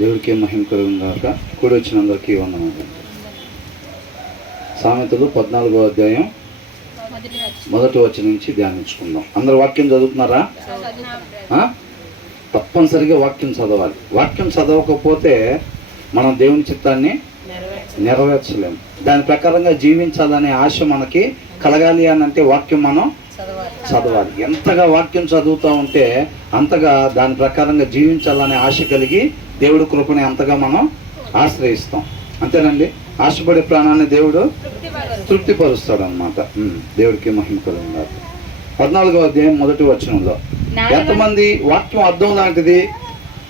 దేవుడికి మహిమ కలుగును గాక. కూడి వచ్చిన అందరికీ వందనాలు. సామెతలు 14వ అధ్యాయం 1వ వచనం నుంచి ధ్యానించుకుందాం. అందరు వాక్యం చదువుతున్నారా? తప్పనిసరిగా వాక్యం చదవాలి. వాక్యం చదవకపోతే మనం దేవుని చిత్తాన్ని నెరవేర్చలేము. దాని ప్రకారంగా జీవించాలనే ఆశ మనకి కలగాలి అని అంటే వాక్యం మనం చదవాలి. ఎంతగా వాక్యం చదువుతూ ఉంటే అంతగా దాని ప్రకారంగా జీవించాలనే ఆశ కలిగి దేవుడి కృపని అంతగా మనం ఆశ్రయిస్తాం. అంతేనండి. ఆశపడే ప్రాణాన్ని దేవుడు తృప్తిపరుస్తాడు అన్నమాట. దేవుడికి మహిమ కలుగును గాక. 14వ అధ్యాయం 1వ వచనంలో ఎంతమంది వాక్యం అర్థం లాంటిది,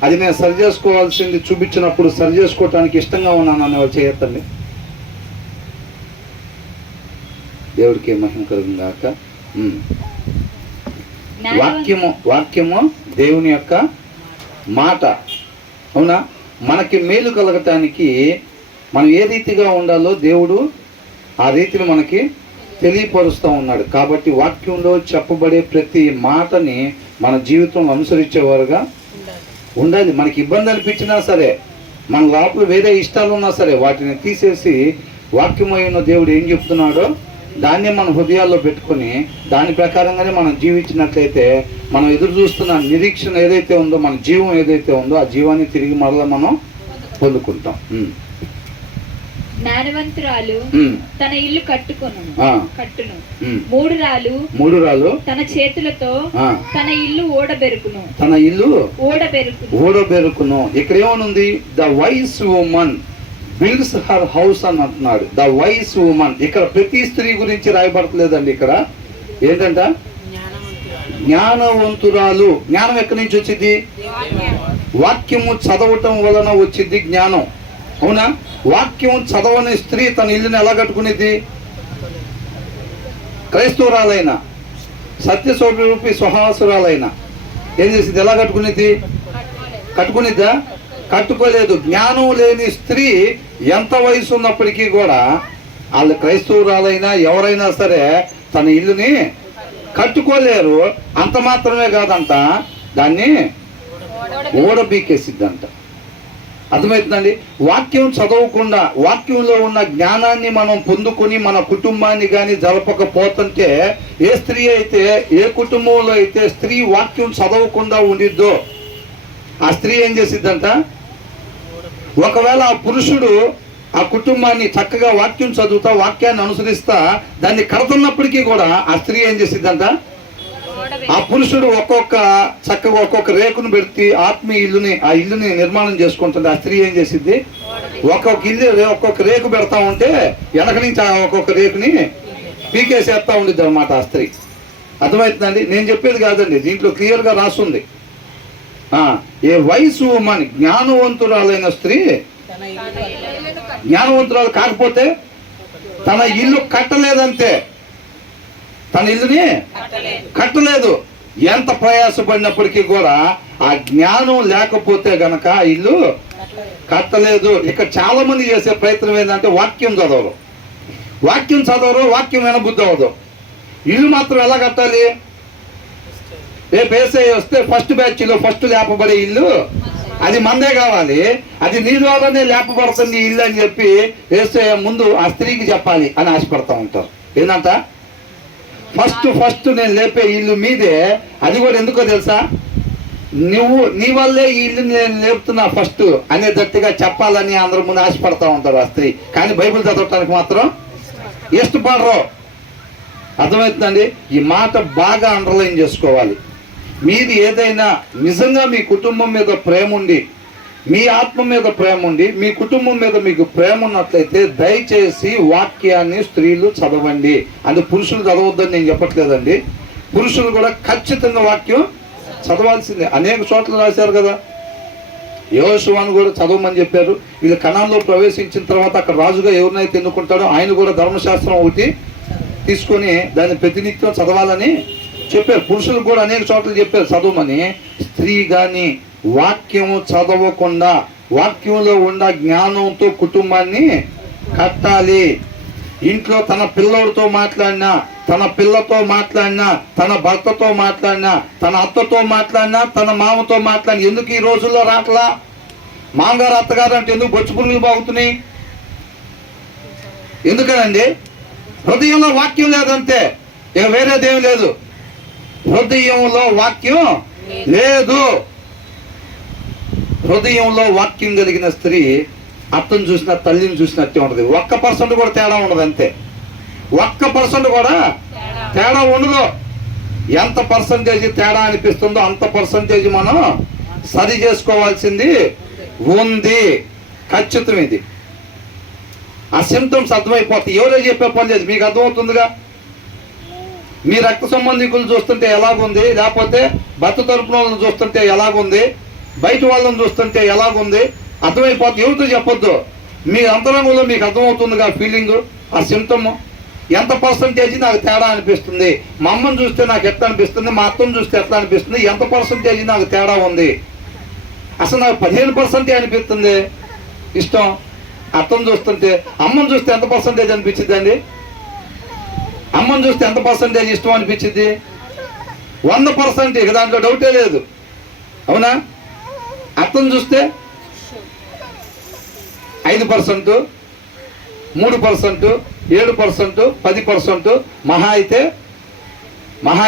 అది నేను సరి చేసుకోవాల్సింది చూపించినప్పుడు సరి చేసుకోవటానికి ఇష్టంగా ఉన్నాను అనే వాళ్ళు చేయొద్దండి. దేవుడికి మహిమ కలుగును గాక. వాక్యము దేవుని యొక్క మాట. అవునా? మనకి మేలు కలగటానికి మనం ఏ రీతిగా ఉండాలో దేవుడు ఆ రీతిని మనకి తెలియపరుస్తూ ఉన్నాడు. కాబట్టి వాక్యంలో చెప్పబడే ప్రతి మాటని మన జీవితంలో అనుసరించేవారుగా ఉండాలి. మనకి ఇబ్బంది అనిపించినా సరే, మన లోపల వేరే ఇష్టాలు ఉన్నా సరే, వాటిని తీసేసి వాక్యమైన దేవుడు ఏం చెప్తున్నాడో దాన్ని మన హృదయాల్లో పెట్టుకొని దాని ప్రకారంగానే మనం జీవించినట్లయితే మనం ఎదురు చూస్తున్న నిరీక్షణ ఏదైతే ఉందో, మన జీవం ఏదైతే ఉందో ఆ జీవాన్ని తిరిగి మరలా మనం పొందుకుంటాం. జ్ఞానవంతురాలు తన ఇల్లు కట్టును. మూడు రాలు తన చేతులతో తన ఇల్లు ఓడబెరుకును. ఇక్కడ ఏమనుంది? The wise woman builds her house అని అంటున్నాడు. The wise woman. ఇక్కడ ప్రతి స్త్రీ గురించి రాయబడతలేదండి. ఇక్కడ ఏంటంట? జ్ఞానవంతురాలు. జ్ఞానం ఎక్కడి నుంచి వచ్చింది? వాక్యము చదవటం వలన వచ్చింది జ్ఞానం. అవునా? వాక్యం చదవని స్త్రీ తన ఇల్లుని ఎలా కట్టుకునేది? క్రైస్తవురాలైన సత్యస్వరూపి స్వహాసురాలైన ఏం చేసింది? ఎలా కట్టుకునేది? కట్టుకునేద్దా? కట్టుకోలేదు. జ్ఞానం లేని స్త్రీ ఎంత వయసు ఉన్నప్పటికీ కూడా, వాళ్ళు క్రైస్తవురాలైనా ఎవరైనా సరే తన ఇల్లుని కట్టుకోలేరు. అంత మాత్రమే కాదంట, దాన్ని ఓడబీకేసిద్దంట. అర్థమవుతుందండి. వాక్యం చదవకుండా వాక్యంలో ఉన్న జ్ఞానాన్ని మనం పొందుకొని మన కుటుంబాన్ని కానీ జరపకపోతుంటే, ఏ స్త్రీ అయితే, ఏ కుటుంబంలో అయితే స్త్రీ వాక్యం చదవకుండా ఉండిద్దో ఆ స్త్రీ ఏం చేసిద్దంట? ఒకవేళ ఆ పురుషుడు ఆ కుటుంబాన్ని చక్కగా వాక్యం చదువుతా, వాక్యాన్ని అనుసరిస్తా దాన్ని కడుతున్నప్పటికీ కూడా ఆ స్త్రీ ఏం చేసిద్దంట? ఆ పురుషుడు చక్కగా ఒక్కొక్క రేకును పెట్టి ఆత్మీయ ఆ ఇల్లుని నిర్మాణం చేసుకుంటుంది. ఆ స్త్రీ ఏం చేసిద్ది? ఒక్కొక్క రేకు పెడతా ఉంటే వెనక నుంచి ఒక్కొక్క రేకుని పీకేసేస్తా ఉండిద్ది అనమాట ఆ స్త్రీ. అర్థమవుతుందండి. నేను చెప్పేది కాదండి, దీంట్లో క్లియర్గా రాస్తుంది. ఏ వయసు ఉమన్, జ్ఞానవంతురాలైన స్త్రీ, జ్ఞానవంతురాలు కాకపోతే తన ఇల్లు కట్టలేదంతే. తన ఇల్లుని కట్టలేదు. ఎంత ప్రయాసపడినప్పటికీ కూడా ఆ జ్ఞానం లేకపోతే గనక ఆ ఇల్లు కట్టలేదు. ఇక్కడ చాలా మంది చేసే ప్రయత్నం ఏంటంటే వాక్యం చదవరు, వాక్యం వినబుద్ధి అవ్వదు. ఇల్లు మాత్రం ఎలా కట్టాలి? రేపు ఏసై వస్తే ఫస్ట్ బ్యాచ్లో ఫస్ట్ లేపబడే ఇల్లు అది మందే కావాలి, అది నీ ద్వారానే లేపబడుతుంది ఇల్లు అని చెప్పి ఏసై ముందు ఆ స్త్రీకి చెప్పాలి అని ఆశపడతా ఉంటారు. ఏంటంట? ఫస్ట్ నేను లేపే ఇల్లు మీదే. అది కూడా ఎందుకో తెలుసా? నీ వల్లే ఈ ఇల్లు నేను లేపుతున్నా ఫస్ట్ అనేటట్టుగా చెప్పాలని అందరి ముందు ఆశపడతా ఉంటారు ఆ స్త్రీ. కానీ బైబిల్ చదవటానికి మాత్రం ఇష్టపడరు. అర్థమవుతుందండి. ఈ మాట బాగా అండర్లైన్ చేసుకోవాలి. మీది ఏదైనా నిజంగా మీ కుటుంబం మీద ప్రేమ ఉండి, మీ ఆత్మ మీద ప్రేమ ఉండి, మీ కుటుంబం మీద మీకు ప్రేమ ఉన్నట్లయితే దయచేసి వాక్యాన్ని స్త్రీలు చదవండి. అంటే పురుషులు చదవద్దని నేను చెప్పట్లేదండి. పురుషులు కూడా ఖచ్చితంగా వాక్యం చదవాల్సిందే. అనేక చోట్ల రాశారు కదా. యెహోషువను కూడా చదవమని చెప్పారు. వీళ్ళు కనాన్లో ప్రవేశించిన తర్వాత అక్కడ రాజుగా ఎవరినైతే ఎన్నుకుంటాడో ఆయన కూడా ధర్మశాస్త్రం ఒకటి తీసుకొని దాన్ని ప్రతినిత్యం చదవాలని చెప్పారు. పురుషులకు కూడా అనేక చోట్ల చెప్పారు చదవమని. స్త్రీ కానీ వాక్యము చదవకుండా వాక్యంలో ఉన్న జ్ఞానంతో కుటుంబాన్ని కట్టాలి. ఇంట్లో తన పిల్లోడితో మాట్లాడినా, తన పిల్లతో మాట్లాడినా, తన భర్తతో మాట్లాడినా, తన అత్తతో మాట్లాడినా, తన మామతో మాట్లాడినా, ఎందుకు ఈ రోజుల్లో రాట్లా? మామగారు అత్తగారు అంటే ఎందుకు బొచ్చు పురుగులు బాగుతున్నాయి? ఎందుకనండి? హృదయంలో వాక్యం లేదంతే, ఇక వేరేదేం లేదు. హృదయంలో వాక్యం లేదు. హృదయంలో వాక్యం కలిగిన స్త్రీ అత్తను చూసిన తల్లిని చూసినట్టే ఉంటుంది. 1% కూడా తేడా ఉండదు, అంతే. 1% కూడా తేడా ఉండదు. ఎంత పర్సంటేజ్ తేడా అనిపిస్తుందో అంత పర్సంటేజ్ మనం సరి చేసుకోవాల్సింది ఉంది. ఖచ్చితం ఇది. ఆ సిమ్టమ్స్ అర్థమైపోతాయి. ఎవరో చెప్పే పని లేదు, మీకు అర్థమవుతుందిగా. మీ రక్త సంబంధికులు చూస్తుంటే ఎలాగుంది, లేకపోతే భర్త తరపున వాళ్ళని చూస్తుంటే ఎలాగుంది, బయట వాళ్ళని చూస్తుంటే ఎలాగుంది అర్థమైపోతుంది. ఎవరితో చెప్పొద్దు, మీ అంతరంగంలో మీకు అర్థమవుతుందిగా ఫీలింగ్, ఆ సిమ్టమ్. ఎంత పర్సంటేజ్ నాకు తేడా అనిపిస్తుంది, మా అమ్మని చూస్తే నాకు ఎట్లా అనిపిస్తుంది, మా అత్తను చూస్తే ఎట్లా అనిపిస్తుంది, ఎంత పర్సంటేజ్ నాకు తేడా ఉంది. అసలు నాకు 15% అనిపిస్తుంది ఇష్టం అత్తను చూస్తుంటే. అమ్మని చూస్తే ఎంత పర్సంటేజ్ అనిపించింది అండి? అమ్మని చూస్తే ఎంత పర్సంటేజ్ ఇష్టం అనిపించింది? 100%, ఇక దాంట్లో డౌటే లేదు. అవునా? అత్తను చూస్తే 5%, 3%, 7%, 10%, మహా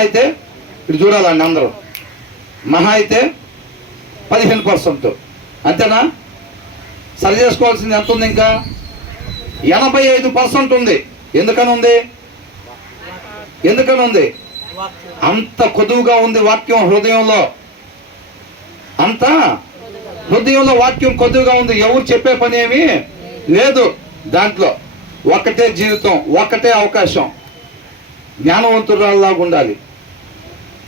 అయితే ఇటు చూడాలండి అందరూ, మహా అయితే 15%. అంతేనా? సరి చేసుకోవాల్సింది ఎంత ఉంది? ఇంకా 85% ఉంది. ఎందుకని ఉంది? అంత కొదువుగా ఉంది వాక్యం హృదయంలో. అంత హృదయంలో వాక్యం కొద్దుగా ఉంది. ఎవరు చెప్పే పని ఏమీ లేదు దాంట్లో. ఒకటే జీవితం, ఒకటే అవకాశం. జ్ఞానవంతురాల్లాగా ఉండాలి.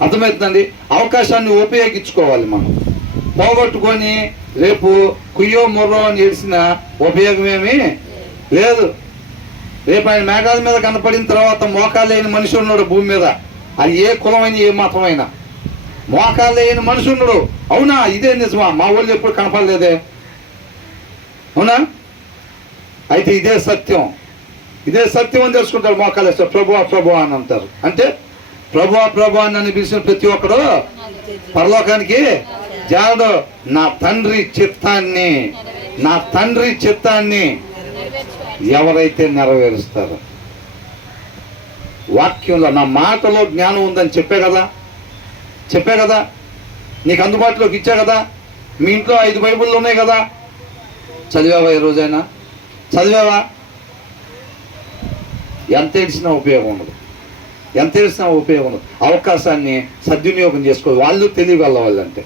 అర్థమవుతుందండి? అవకాశాన్ని ఉపయోగించుకోవాలి. మనం పోగొట్టుకొని రేపు కుయ్యో ముర్రో అని చేసిన ఉపయోగమేమీ లేదు. రేపు ఆయన మేఘాల మీద కనపడిన తర్వాత మోకాలు లేని మనిషి ఉన్నాడు భూమి మీద. అది ఏ కులమైన ఏ మతమైనా మోకాలు లేని మనిషి ఉన్నాడు. అవునా? ఇదే నిజమా? మా వాళ్ళు ఎప్పుడు కనపడలేదే. అవునా? అయితే ఇదే సత్యం అని తెలుసుకుంటారు. మోకాలు వేస్తారు, ప్రభువా అని అంటారు. అంటే ప్రభువా అని పిలిచిన ప్రతి ఒక్కడు పరలోకానికి జాడు. నా తండ్రి చిత్తాన్ని ఎవరైతే నెరవేరుస్తారో, వాక్యంలో నా మాటలో జ్ఞానం ఉందని చెప్పే కదా, నీకు అందుబాటులోకి ఇచ్చా కదా. మీ ఇంట్లో 5 బైబిళ్ళు ఉన్నాయి కదా. చదివావా? ఈ రోజైనా చదివావా? ఎంత ఏడ్చినా ఉపయోగం ఉండదు. అవకాశాన్ని సద్వినియోగం చేసుకోవాలి. వాళ్ళు తెలియగల వాళ్ళంటే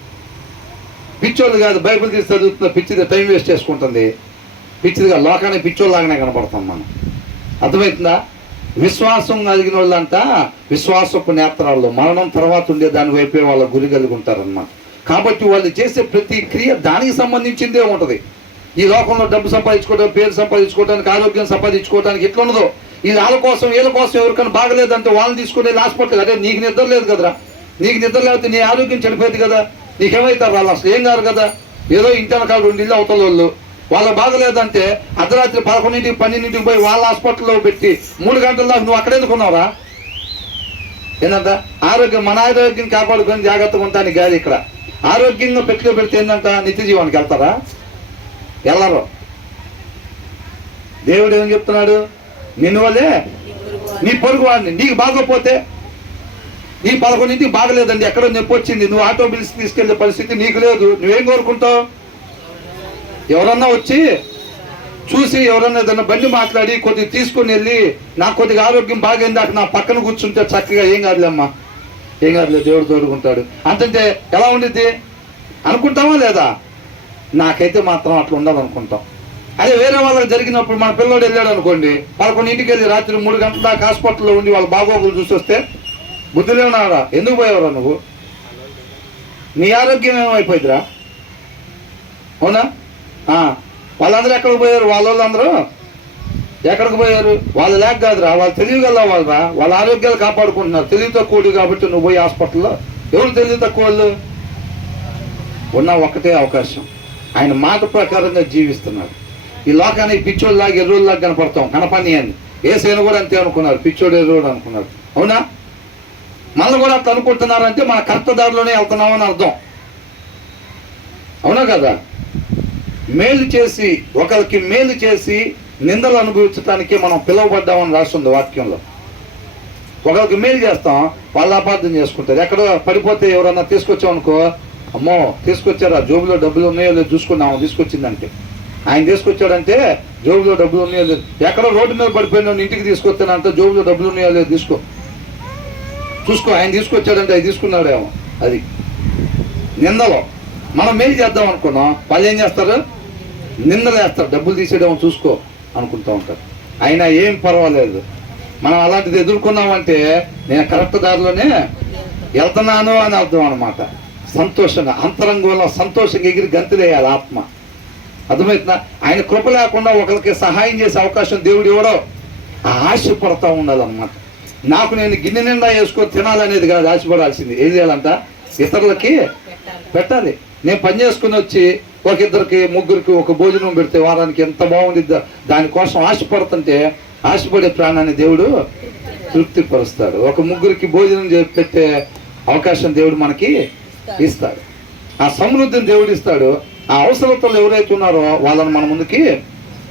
పిచ్చోళ్ళు కాదు. బైబిల్ తీసి చదువుతున్న పిచ్చిది టైం వేస్ట్ చేసుకుంటుంది. పిచ్చిదిగా లోకానికి పిచ్చోళ్ళలాగానే కనపడతాం మనం. అర్థమవుతుందా? విశ్వాసం కలిగిన వాళ్ళంట విశ్వాసపు నేత్రాల్లో మరణం తర్వాత ఉండే దాని వైపే వాళ్ళ గురి కలిగి ఉంటారన్నమాట. కాబట్టి వాళ్ళు చేసే ప్రతి క్రియ దానికి సంబంధించిందే ఉంటుంది. ఈ లోకంలో డబ్బు సంపాదించుకోవడం, పేరు సంపాదించుకోవడానికి, ఆరోగ్యం సంపాదించుకోవడానికి ఎట్లా ఉండదో, వీళ్ళ కోసం ఎవరికైనా బాగలేదంటే వాళ్ళని తీసుకునే హాస్పిటల్. అదే నీకు నిద్ర లేదు కదరా, నీకు నిద్ర లేకపోతే నీ ఆరోగ్యం చెడిపోయింది కదా. నీకేమవుతారు? వాళ్ళు అసలు ఏం కాదు కదా. ఏదో ఇంటి వెనకాల 2 ఇళ్ళు అవతల వాళ్ళకి బాగలేదంటే అర్ధరాత్రి 11, 12 పోయి వాళ్ళ హాస్పిటల్లో పెట్టి 3 గంటల దాకా నువ్వు అక్కడ ఎందుకున్నావురా? ఏంటంట? మన ఆరోగ్యం కాపాడుకొని జాగ్రత్తగా ఉంటానికి కాదు. ఇక్కడ ఆరోగ్యంగా పెడితే ఏంటంట? నిత్య జీవానికి వెళ్తారా? వెళ్ళరు. దేవుడు ఏం చెప్తున్నాడు? నిన్ను వల్లే నీ పొరుగు వాడిని. నీకు బాగోపోతే, నీ 11 బాగలేదండి, ఎక్కడో నొప్పి వచ్చింది, నువ్వు ఆటో పిలిచి తీసుకెళ్లే పరిస్థితి నీకు లేదు. నువ్వేం కోరుకుంటావు? ఎవరన్నా వచ్చి చూసి, ఎవరన్నా ఏదన్నా బండి మాట్లాడి కొద్దిగా తీసుకుని వెళ్ళి, నాకు కొద్దిగా ఆరోగ్యం బాగైంది అక్కడ నా పక్కన కూర్చుంటే చక్కగా ఏం కాదులేమ్మా, ఏం కాదులే, దేవుడు తోడుకుంటాడు అంటే ఎలా ఉండిద్ది అనుకుంటామా లేదా? నాకైతే మాత్రం అట్లా ఉండదు అనుకుంటాం. అదే వేరే వాళ్ళకి జరిగినప్పుడు మన పిల్లోడు వెళ్ళాడు అనుకోండి, 11 వెళ్ళి రాత్రి 3 గంటల దాకా హాస్పిటల్లో ఉండి వాళ్ళ బాగోగులు చూసి వస్తే బుద్ధి లేవునారా? ఎందుకు పోయేవరా నువ్వు? నీ ఆరోగ్యం ఏమైపోయిందిరా? అవునా? వాళ్ళందరూ ఎక్కడికి పోయారు? వాళ్ళందరూ ఎక్కడికి పోయారు? వాళ్ళు లేక కాదురా, వాళ్ళు తెలియగల వాళ్ళరా, వాళ్ళ ఆరోగ్యాలు కాపాడుకుంటున్నారు. తెలివి తక్కువ కాబట్టి నువ్వు పోయి హాస్పిటల్లో. ఎవరు తెలివి తక్కువ వాళ్ళు? ఉన్న ఒక్కటే అవకాశం, ఆయన మాట ప్రకారంగా జీవిస్తున్నారు. ఈ లోకానికి పిచ్చోళ్ళలాగా ఎర్రోళ్ళలాగా కనపడతాం, కనపని అని. ఏసైనా కూడా అంతే అనుకున్నారు, పిచ్చోడు ఎర్రోడు అనుకున్నారు. అవునా? మనం కూడా అట్లా అనుకుంటున్నారంటే మన కరెక్ట్ దారిలోనే వెళ్తున్నామని అర్థం. అవునా కదా? మేలు చేసి ఒకరికి మేలు చేసి నిందలు అనుభవించడానికే మనం పిలువబడ్డామని రాస్తుంది వాక్యంలో. ఒకరికి మేలు చేస్తాం, వాళ్ళు అపార్థం చేసుకుంటారు. ఎక్కడో పడిపోతే ఎవరన్నా తీసుకొచ్చామనుకో, అమ్మో తీసుకొచ్చారా, జోబులో డబ్బులు ఉన్నాయో లేదు చూసుకున్నాము, తీసుకొచ్చిందంటే ఆయన తీసుకొచ్చాడంటే జోబులో డబ్బులు ఉన్నాయో లేదు. ఎక్కడో రోడ్డు మీద పడిపోయిన ఇంటికి తీసుకొస్తానంటే జోబులో డబ్బులు ఉన్నాయో లేదు చూసుకో, ఆయన తీసుకొచ్చాడంటే అది తీసుకున్నాడేమో. అది నిందలో మనం మేలు చేద్దాం అనుకున్నాం, వాళ్ళు ఏం చేస్తారు, నిందలు వేస్తారు, డబ్బులు తీసేయడం చూసుకో అనుకుంటూ ఉంటారు. అయినా ఏం పర్వాలేదు, మనం అలాంటిది ఎదుర్కొన్నామంటే నేను కరెక్ట్ దారిలోనే వెళ్తున్నాను అని అర్థం అనమాట. సంతోషంగా అంతరంగంలో సంతోషంగా ఎగిరి గంతులేయాలి ఆత్మ. అర్థమవుతుందా? ఆయన కృప లేకుండా ఒకరికి సహాయం చేసే అవకాశం దేవుడు ఇవ్వడో ఆశపడతా ఉండాలన్నమాట. నాకు నేను గిన్నె నిండా వేసుకొని తినాలనేది కాదు ఆశపడాల్సింది. ఏం చేయాలంట, ఇతరులకి పెట్టాలి. నేను పని చేసుకుని వచ్చి ఒక ఇద్దరికి ముగ్గురికి ఒక భోజనం పెడితే వారానికి ఎంత బాగుండిద్దా, దానికోసం ఆశపడుతుంటే ఆశపడే ప్రాణాన్ని దేవుడు తృప్తిపరుస్తాడు. ఒక ముగ్గురికి భోజనం పెట్టే అవకాశం దేవుడు మనకి ఇస్తాడు. ఆ సమృద్ధిని దేవుడు ఇస్తాడు. ఆ అవసరతలు ఎవరైతే ఉన్నారో వాళ్ళని మన ముందుకి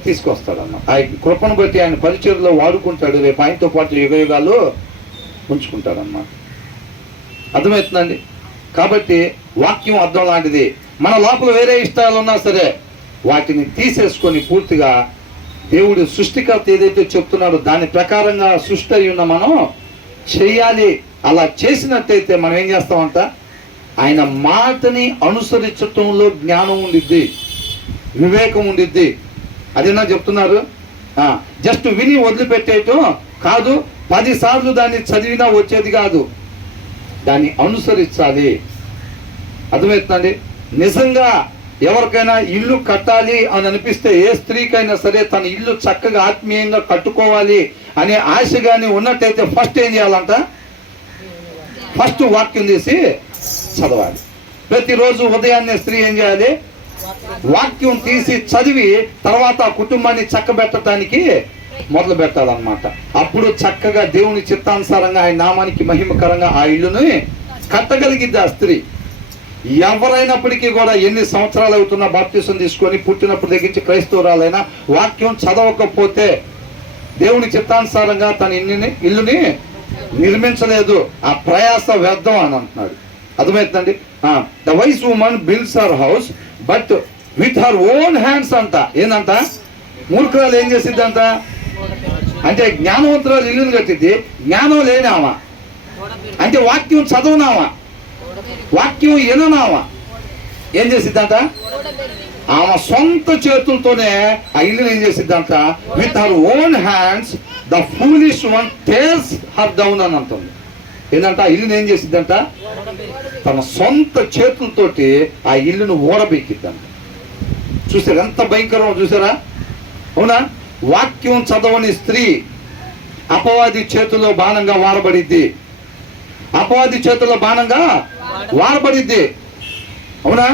తీసుకొస్తాడు అన్న. ఆ కృపను బట్టి ఆయన పరిచర్లో వాడుకుంటాడు. రేపు ఆయనతో పాటు యుగయుగాలు ఉంచుకుంటాడు అన్నమాట. అర్థమవుతుందండి? కాబట్టి వాక్యం అర్థం లాంటిది. మన లోపల వేరే ఇష్టాలు ఉన్నా సరే వాటిని తీసేసుకొని పూర్తిగా దేవుడు సృష్టికర్త ఏదైతే చెప్తున్నాడో దాని ప్రకారంగా సృష్టి అయి ఉన్న మనం చెయ్యాలి. అలా చేసినట్టయితే మనం ఏం చేస్తామంట, ఆయన మాటని అనుసరించటంలో జ్ఞానం ఉండిద్ది, వివేకం ఉండిద్ది. అదేనా చెప్తున్నారు. జస్ట్ విని వదిలిపెట్టేయటం కాదు, 10 సార్లు దాన్ని చదివినా వచ్చేది కాదు, దాన్ని అనుసరించాలి. అర్థమవుతుందండి? నిజంగా ఎవరికైనా ఇల్లు కట్టాలి అని అనిపిస్తే, ఏ స్త్రీకైనా సరే తన ఇల్లు చక్కగా ఆత్మీయంగా కట్టుకోవాలి అనే ఆశ కానీ ఉన్నట్టయితే ఫస్ట్ ఏం చేయాలంట, ఫస్ట్ వాక్యం తీసి చదవాలి. ప్రతిరోజు ఉదయాన్నే స్త్రీ ఏం చేయాలి, వాక్యం తీసి చదివి తర్వాత ఆ కుటుంబాన్ని చక్కబెట్టడానికి మొదలు పెట్టాలన్నమాట. అప్పుడు చక్కగా దేవుని చిత్తానుసారంగా ఆయన నామానికి మహిమకరంగా ఆ ఇల్లుని కట్టగలిగిద్ది ఆ స్త్రీ. ఎవరైనప్పటికీ కూడా ఎన్ని సంవత్సరాలు అవుతున్నా బాప్తిసం తీసుకొని పుట్టినప్పుడు దగ్గరించి క్రైస్తవురాలైనా వాక్యం చదవకపోతే దేవుని చిత్తానుసారంగా తన ఇల్లుని నిర్మించలేదు, ఆ ప్రయాస వ్యర్థం అని అంటున్నాడు. అర్థమవుతుందండి? The wise woman builds her house but with her own hands అంట. ఏందంట, మూర్ఖురాలు ఏం చేసిద్దంట అంటే జ్ఞానవంతురాలు ఇల్లుని కట్టిద్ది, జ్ఞానం లేనామా అంటే వాక్యం చదవనామా, వాక్యం విననామా, ఏం చేసిద్దంట, ఆమె సొంత చేతులతోనే ఆ ఇల్లుని ఏం చేసిద్దంట, with her own hands the foolish one tears her down అని అంటుంది. ఏంటంటే ఆ ఇల్లుని ఏం చేసిద్దంట, తన సొంత చేతులతోటి ఆ ఇల్లును ఓడబెక్కిద్దంట. చూసారా ఎంత భయంకరం, చూసారా? అవునా? వాక్యం చదవని స్త్రీ అపవాది చేతిలో బాణంగా వాడబడిద్ది, అపవాది చేతుల్లో బాణంగా వాడబడిద్ది. అవునా?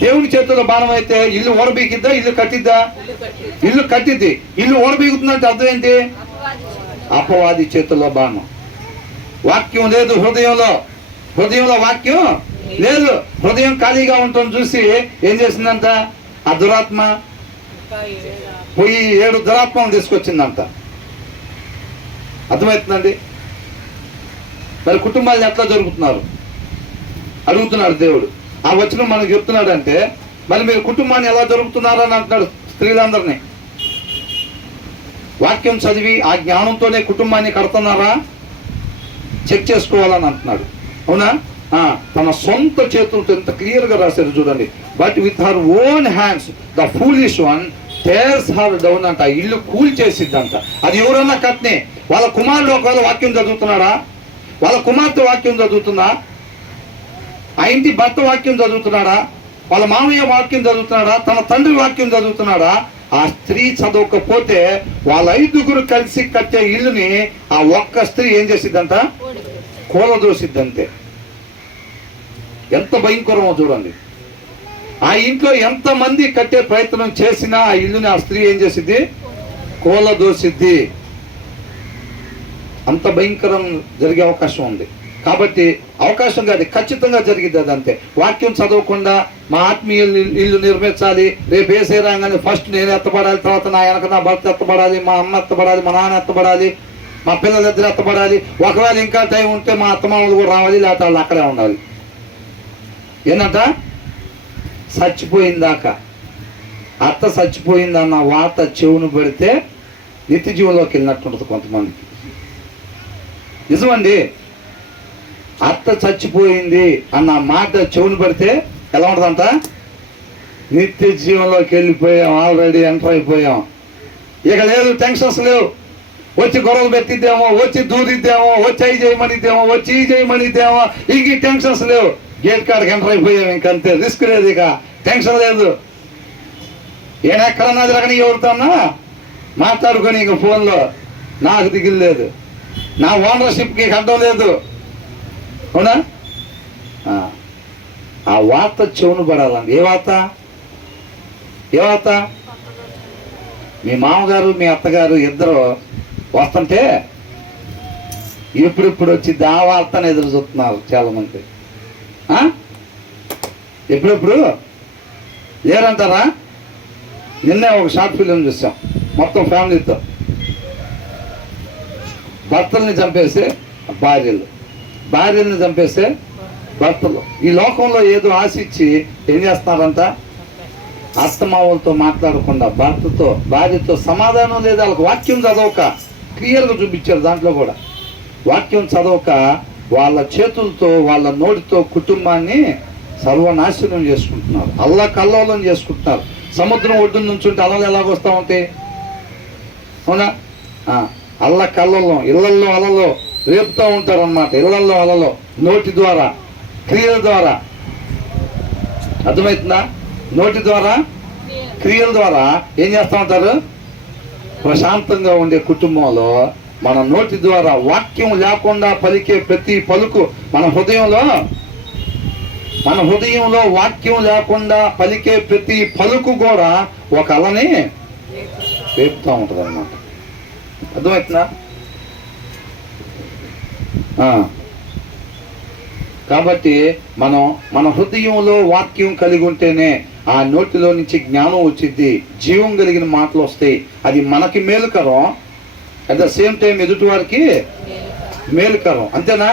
దేవుని చేతుల్లో బాణం అయితే ఇల్లు ఓడబీకిద్దా, ఇల్లు కట్టిద్దా? ఇల్లు కట్టిద్ది. ఇల్లు ఓడబీకుతుందంటే అర్థం ఏంటి, అపవాది చేతుల్లో బాణం. వాక్యం లేదు హృదయంలో, హృదయంలో వాక్యం లేదు, హృదయం ఖాళీగా ఉంటుంది. చూసి ఏం చేసిందంట, ఆ దురాత్మ పోయి 7 దురాత్మను తీసుకొచ్చిందంట. అర్థమవుతుందండి? మరి కుటుంబాలు ఎట్లా జరుగుతున్నారు అడుగుతున్నాడు దేవుడు. ఆ వచనం మనకు చెప్తున్నాడు అంటే మరి మీరు కుటుంబాన్ని ఎలా జరుగుతున్నారు అని అంటున్నాడు స్త్రీలందరినీ. వాక్యం చదివి ఆ జ్ఞానంతోనే కుటుంబాన్ని కడుతున్నారా చెక్ చేసుకోవాలని అంటున్నాడు. అవునా? తన సొంత చేతులతో ఎంత క్లియర్గా రాశారు చూడండి. But with her own hands the foolish one tears her down అంట. ఇల్లు కూల్ చేసిద్దంట. అది ఎవరన్నా కట్నే, వాళ్ళ కుమారుడు ఒకవేళ వాక్యం చదువుతున్నాడా, వాళ్ళ కుమార్తె వాక్యం చదువుతుందా, ఆ ఇంటి భర్త వాక్యం చదువుతున్నాడా, వాళ్ళ మామయ్య వాక్యం చదువుతున్నాడా, తన తండ్రి వాక్యం చదువుతున్నాడా, ఆ స్త్రీ చదవకపోతే వాళ్ళ 5గురు కలిసి కట్టే ఇల్లుని ఆ ఒక్క స్త్రీ ఏం చేసిద్దంట, కూలదోసిద్దంతే. ఎంత భయంకరమో చూడండి. ఆ ఇంట్లో ఎంతమంది కట్టే ప్రయత్నం చేసినా ఆ ఇల్లుని ఆ స్త్రీ ఏం చేసిద్ది, కూలదోసిద్ది. అంత భయంకరం జరిగే అవకాశం ఉంది. కాబట్టి అవకాశం కాదు, ఖచ్చితంగా జరిగింది అది అంతే. వాక్యం చదవకుండా మా ఆత్మీయ ఇల్లు నిర్మించాలి, రేపు వేసే రాగానే ఫస్ట్ నేను ఎత్తబడాలి, తర్వాత నా వెనక నా భర్త ఎత్తబడాలి, మా అమ్మ ఎత్తబడాలి, మా నాన్న ఎత్తబడాలి, మా పిల్లలిద్దరు ఎత్తబడాలి, ఒకవేళ ఇంకా టైం ఉంటే మా అత్తమామలు కూడా రావాలి, లేకపోతే వాళ్ళు అక్కడే ఉండాలి. ఏంటంట చచ్చిపోయిందాకా అత్త చచ్చిపోయిందన్న వార్త చెవును పెడితే నిత్య జీవంలోకి వెళ్ళినట్టుంటుంది కొంతమందికి. నిజమండి, అత్త చచ్చిపోయింది అన్న మాట చెవును పెడితే ఎలా ఉంటుందంట, నిత్య జీవంలోకి వెళ్ళిపోయాం, ఆల్రెడీ ఎంటర్ అయిపోయాం, ఇక లేదు టెన్షన్స్ లేవు, వచ్చి గొడవలు పెట్టిద్దామో, వచ్చి దూరిద్దామో, వచ్చి అయి చేయమనిద్దామో, వచ్చి ఈ చేయమనిద్దామో, ఇంక టెన్షన్స్ లేవు, గేట్ కాడికి ఎంటర్ అయిపోయాం, ఇంకంతే, రిస్క్ లేదు, ఇక టెన్షన్ లేదు. ఎక్కడన్నా జరగని ఎవరితోన్నా మాట్లాడుకొని ఇంక ఫోన్లో నాకు దిగులు లేదు, నా ఓనర్షిప్కి అడ్డం లేదు. అవునా? ఆ వార్త చెవును పడాలండి. ఏ వార్త? ఏ వార్త? మీ మామగారు మీ అత్తగారు ఇద్దరు వస్తుంటే ఎప్పుడెప్పుడు వచ్చింది ఆ వార్తను ఎదురు చూస్తున్నారు చాలా మంది. ఎప్పుడెప్పుడు లేరంటారా? నిన్నే ఒక షార్ట్ ఫిలిం చూసాం మొత్తం ఫ్యామిలీతో. భర్తల్ని చంపేస్తే భార్యలు, భార్యల్ని చంపేస్తే భర్తలు. ఈ లోకంలో ఏదో ఆశించి ఏం చేస్తున్నారంట, అత్తమావులతో మాట్లాడకుండా భర్తతో భార్యతో సమాధానం లేదు. వాళ్ళకి వాక్యం చదవక, క్లియర్గా చూపించారు దాంట్లో కూడా, వాక్యం చదవక వాళ్ళ చేతులతో వాళ్ళ నోటితో కుటుంబాన్ని సర్వనాశనం చేసుకుంటున్నారు, అల్లకల్లోలం చేసుకుంటున్నారు. సముద్రం ఒడ్డు నుంచి ఉంటే అలలు ఎలాగొస్తా ఉంటాయి? అవునా? అల్లకల్లోలం, ఇళ్లల్లో అలలో రేపుతూ ఉంటారు అన్నమాట. ఇళ్లల్లో అలలో నోటి ద్వారా, క్రియల ద్వారా. అర్థమవుతుందా? నోటి ద్వారా క్రియల ద్వారా ఏం చేస్తూ ఉంటారు? ప్రశాంతంగా ఉండే కుటుంబంలో మన నోటి ద్వారా వాక్యం లేకుండా పలికే ప్రతి పలుకు మన హృదయంలో వాక్యం లేకుండా పలికే ప్రతి పలుకు కూడా ఒక అలని రేపుతూ ఉంటుంది అన్నమాట. అర్థమవుతుందా? కాబట్టి మన హృదయంలో వాక్యం కలిగి ఉంటేనే ఆ నోటిలో నుంచి జ్ఞానం వచ్చింది, జీవం కలిగిన మాటలు వస్తాయి. అది మనకి మేలుకరం, అట్ ద సేమ్ టైం ఎదుటి వారికి మేలుకరం. అంతేనా?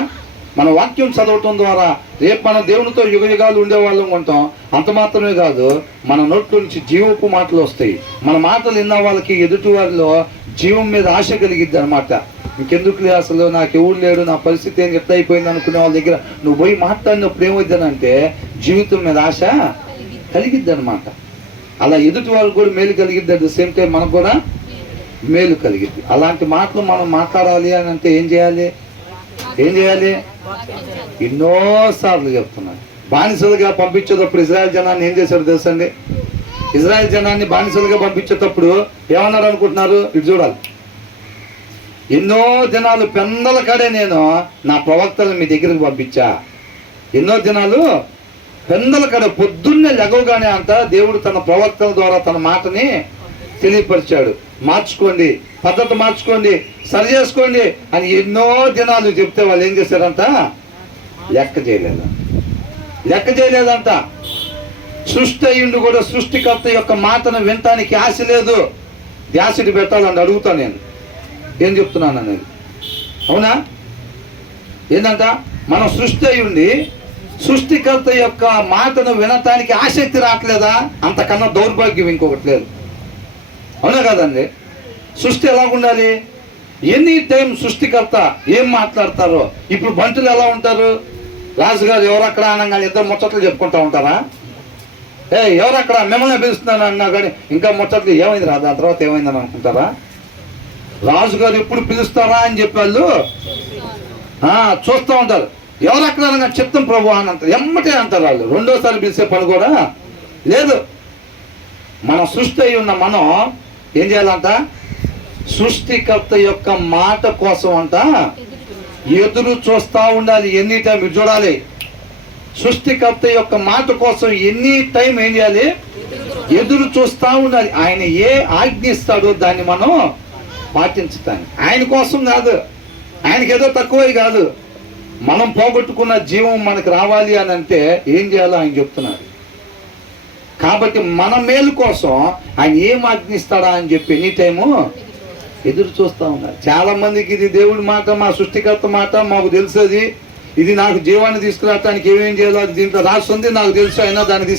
మన వాక్యం చదవటం ద్వారా రేపు మన దేవునితో యుగయుగాలు ఉండేవాళ్ళం ఉంటాం. అంత మాత్రమే కాదు, మన నోట్లో నుంచి జీవపు మాటలు వస్తాయి. మన మాటలు విన్న వాళ్ళకి ఎదుటి వారిలో జీవం మీద ఆశ కలిగిద్ది అనమాట. ఇంకెందుకులే అసలు, నాకు ఎవరు లేడు, నా పరిస్థితి ఏం ఎట్లా అయిపోయింది అనుకునే వాళ్ళ దగ్గర నువ్వు పోయి మాట్లాడినప్పుడు ఏమవుతుందంటే జీవితం మీద ఆశ కలిగిద్ది అనమాట. అలా ఎదుటి వాళ్ళకి కూడా మేలు కలిగిద్ది, అట్ ద సేమ్ టైం మనకు కూడా మేలు కలిగిద్ది. అలాంటి మాటలు మనం మాట్లాడాలి అని అంటే ఏం చేయాలి? ఎన్నోసార్లు చెప్తున్నాను. బానిసలుగా పంపించేటప్పుడు ఇజ్రాయెల్ జనాన్ని ఏం చేశాడు తెలుసండి? ఇజ్రాయెల్ జనాన్ని బానిసలుగా పంపించేటప్పుడు ఏమన్నారు అనుకుంటున్నారు? ఇటు చూడాలి. ఎన్నో దినాలు పెందల కాడే నేను నా ప్రవక్తలను మీ దగ్గరకు పంపించా. ఎన్నో దినాలు పెందల కాడే, పొద్దున్నే లెగవగానే అంట దేవుడు తన ప్రవక్తల ద్వారా తన మాటని తెలియపరిచాడు. మార్చుకోండి, పద్ధతి మార్చుకోండి, సరి చేసుకోండి అని ఎన్నో దినాలు చెప్తే వాళ్ళు ఏం చేశారంట? లెక్క చేయలేదంట. సృష్టి అయ్యిండు కూడా సృష్టికర్త యొక్క మాటను వినటానికి ఆశ లేదు. ధ్యాసటి పెట్టాలని అడుగుతా నేను. ఏం చెప్తున్నాను అనేది అవునా? ఏంటంట? మనం సృష్టి అయ్యుండి సృష్టికర్త యొక్క మాటను వినటానికి ఆసక్తి రావట్లేదా? అంతకన్నా దౌర్భాగ్యం ఇంకొకటి లేదు. అవునా కాదండి? సృష్టి ఎలా ఉండాలి? ఎనీ టైం సృష్టికర్త ఏం మాట్లాడతారో. ఇప్పుడు బంటులు ఎలా ఉంటారు? రాజుగారు ఎవరక్కడ అనగానే ఇద్దరు ముచ్చట్లు చెప్పుకుంటా ఉంటారా? ఎవరక్కడ మిమ్మల్ని పిలుస్తున్నాను అన్నా కానీ ఇంకా ముచ్చట్లు ఏమైంది రా, దాని తర్వాత ఏమైందని అనుకుంటారా? రాజుగారు ఎప్పుడు పిలుస్తారా అని చెప్పి వాళ్ళు చూస్తూ ఉంటారు. ఎవరక్కడ అనగా చెప్తాం ప్రభు అని అంటారు, ఎమ్మటే అంటారు వాళ్ళు. రెండోసారి పిలిచే పని కూడా లేదు. మన సృష్టి అయి ఉన్న మనం ఏం చేయాలంట? సృష్టికర్త యొక్క మాట కోసం అంట ఎదురు చూస్తూ ఉండాలి. ఎనీ టైం మీరు చూడాలి. సృష్టికర్త యొక్క మాట కోసం ఎనీ టైం ఏం చేయాలి? ఎదురు చూస్తూ ఉండాలి. ఆయన ఏ ఆజ్ఞిస్తాడో దాన్ని మనం పాటించటానికి. ఆయన కోసం కాదు, ఆయనకి ఏదో తక్కువే కాదు, మనం పోగొట్టుకున్న జీవం మనకు రావాలి అని అంటే ఏం చేయాలో ఆయన చెప్తున్నారు. కాబట్టి మన మేలు కోసం ఆయన ఏం ఆజ్ఞిస్తాడా అని చెప్పి ఎనీ టైము ఎదురు చూస్తూ ఉన్నారు. చాలా మందికి ఇది దేవుడి మాట, మా సృష్టికర్త మాట మాకు తెలుసు, ఇది నాకు జీవాన్ని తీసుకురావడానికి ఏమేం చేయాలో అది దీంట్లో రాస్తుంది నాకు తెలుసు, అయినా దాన్ని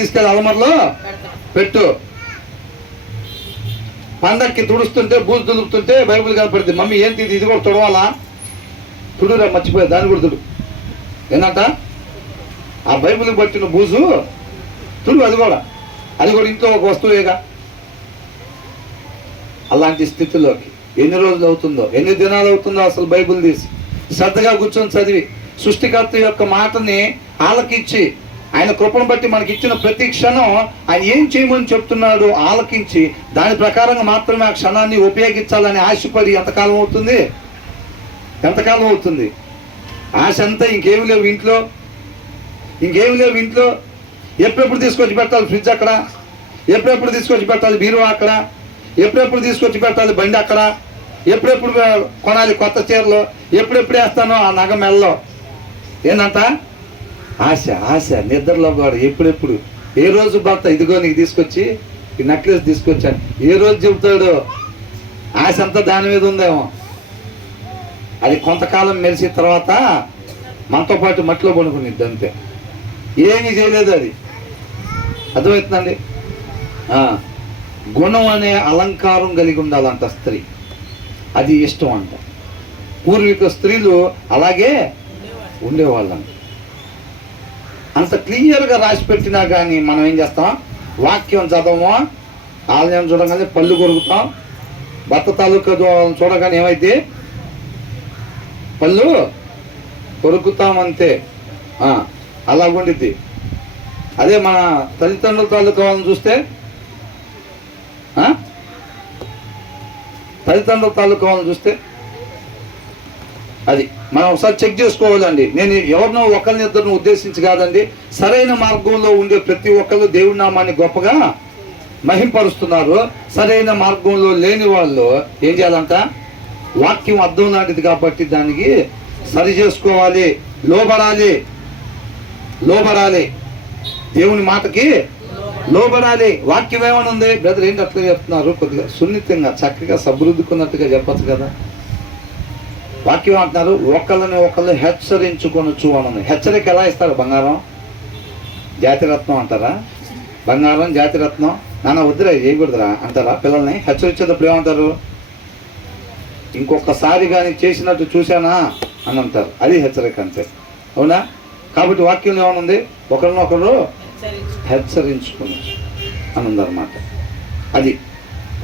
తీసుకెళ్ళి అలమరలో పెట్టు. పండక్కి తుడుస్తుంటే బూజు దులుపుతుంటే బైబిల్ కనపడుతుంది, మమ్మీ ఏంటి ఇది కూడా తుడవాలా, తుడురా మర్చిపోయా దాన్ని కూడా తుడు. ఏంటంట ఆ బైబిల్ పట్టిన బూజు తుడు, అది కూడా ఇంట్లో ఒక వస్తువేగా. అలాంటి స్థితిలోకి ఎన్ని రోజులు అవుతుందో, ఎన్ని దినాలు అవుతుందో అసలు బైబిల్ తీసి శ్రద్ధగా కూర్చొని చదివి సృష్టికర్త యొక్క మాటని ఆలకించి ఆయన కృపను బట్టి మనకి ఇచ్చిన ప్రతి క్షణం ఆయన ఏం చేయమని చెప్తున్నాడు ఆలకించి దాని ప్రకారంగా మాత్రమే ఆ క్షణాన్ని ఉపయోగించాలని ఆశపడి ఎంతకాలం అవుతుంది? ఆశ అంతా ఇంకేమి లేవు ఇంట్లో. ఎప్పుడెప్పుడు తీసుకొచ్చి పెట్టాలి ఫ్రిడ్జ్ అక్కడ, ఎప్పుడెప్పుడు తీసుకొచ్చి పెట్టాలి బీరువా అక్కడ, ఎప్పుడెప్పుడు తీసుకొచ్చి పెట్టాలి బండి అక్కడ, ఎప్పుడెప్పుడు కొనాలి కొత్త చీరలు, ఎప్పుడెప్పుడు వేస్తానో ఆ నగ మెల్లో. ఏంటంట ఆశ నిద్రలో కూడా ఎప్పుడెప్పుడు ఏ రోజు భర్త ఇదిగో నీకు తీసుకొచ్చి ఈ నెక్లెస్ తీసుకొచ్చాను ఏ రోజు చెబుతాడు? ఆశ అంతా దాని మీద ఉందేమో. అది కొంతకాలం మెరిసిన తర్వాత మనతో పాటు మట్టిలో పడుకునిద్ది అంతే, ఏమీ చేయలేదు. అది అర్థమవుతుందండి. గుణం అనే అలంకారం కలిగి ఉండాలంట స్త్రీ, అది ఇష్టం అంట. పూర్వీక స్త్రీలు అలాగే ఉండేవాళ్ళంట. అంత క్లియర్గా రాసి పెట్టినా కానీ మనం ఏం చేస్తాం? వాక్యం చదవమో, ఆలయం చూడగానే పళ్ళు కొరుకుతాం, భర్త తాలూకా చూడగానే ఏమైతే పళ్ళు కొరుకుతామంతే. అలాగుండిద్ది. అదే మన తల్లిదండ్రుల తాలూకా వాళ్ళని చూస్తే అది మనం ఒకసారి చెక్ చేసుకోవాలండి. నేను ఎవరినో ఒకరిని ఇద్దరిని ఉద్దేశించి కాదండి, సరైన మార్గంలో ఉండే ప్రతి ఒక్కరు దేవుడి నామాన్ని గొప్పగా మహింపరుస్తున్నారు. సరైన మార్గంలో లేని వాళ్ళు ఏం చేయాలంట? వాక్యం అర్థం లాంటిది కాబట్టి దానికి సరి చేసుకోవాలి, లోబడాలి, దేవుని మాటకి లోబడాలి. వాక్యం ఏమని ఉంది? బ్రదర్ ఏంటి అట్లా చెప్తున్నారు? కొద్దిగా సున్నితంగా చక్కగా సబృద్దుకున్నట్టుగా చెప్పచ్చు కదా. వాక్యం అంటున్నారు ఒకళ్ళని హెచ్చరించుకొనొచ్చు అని. హెచ్చరిక ఎలా ఇస్తారు? బంగారం జాతిరత్నం అంటారా? బంగారం జాతిరత్నం నాన్న వద్దురా చేయకూడదురా అంటారా? పిల్లల్ని హెచ్చరించేటప్పుడు ఏమంటారు? ఇంకొకసారి కానీ చేసినట్టు చూశానా అని అంటారు. అది హెచ్చరిక అంతే, అవునా? కాబట్టి వాక్యంలో ఏమనుంది? ఒకరినొకరు హెచ్చరించుకోవచ్చు అని ఉందన్నమాట.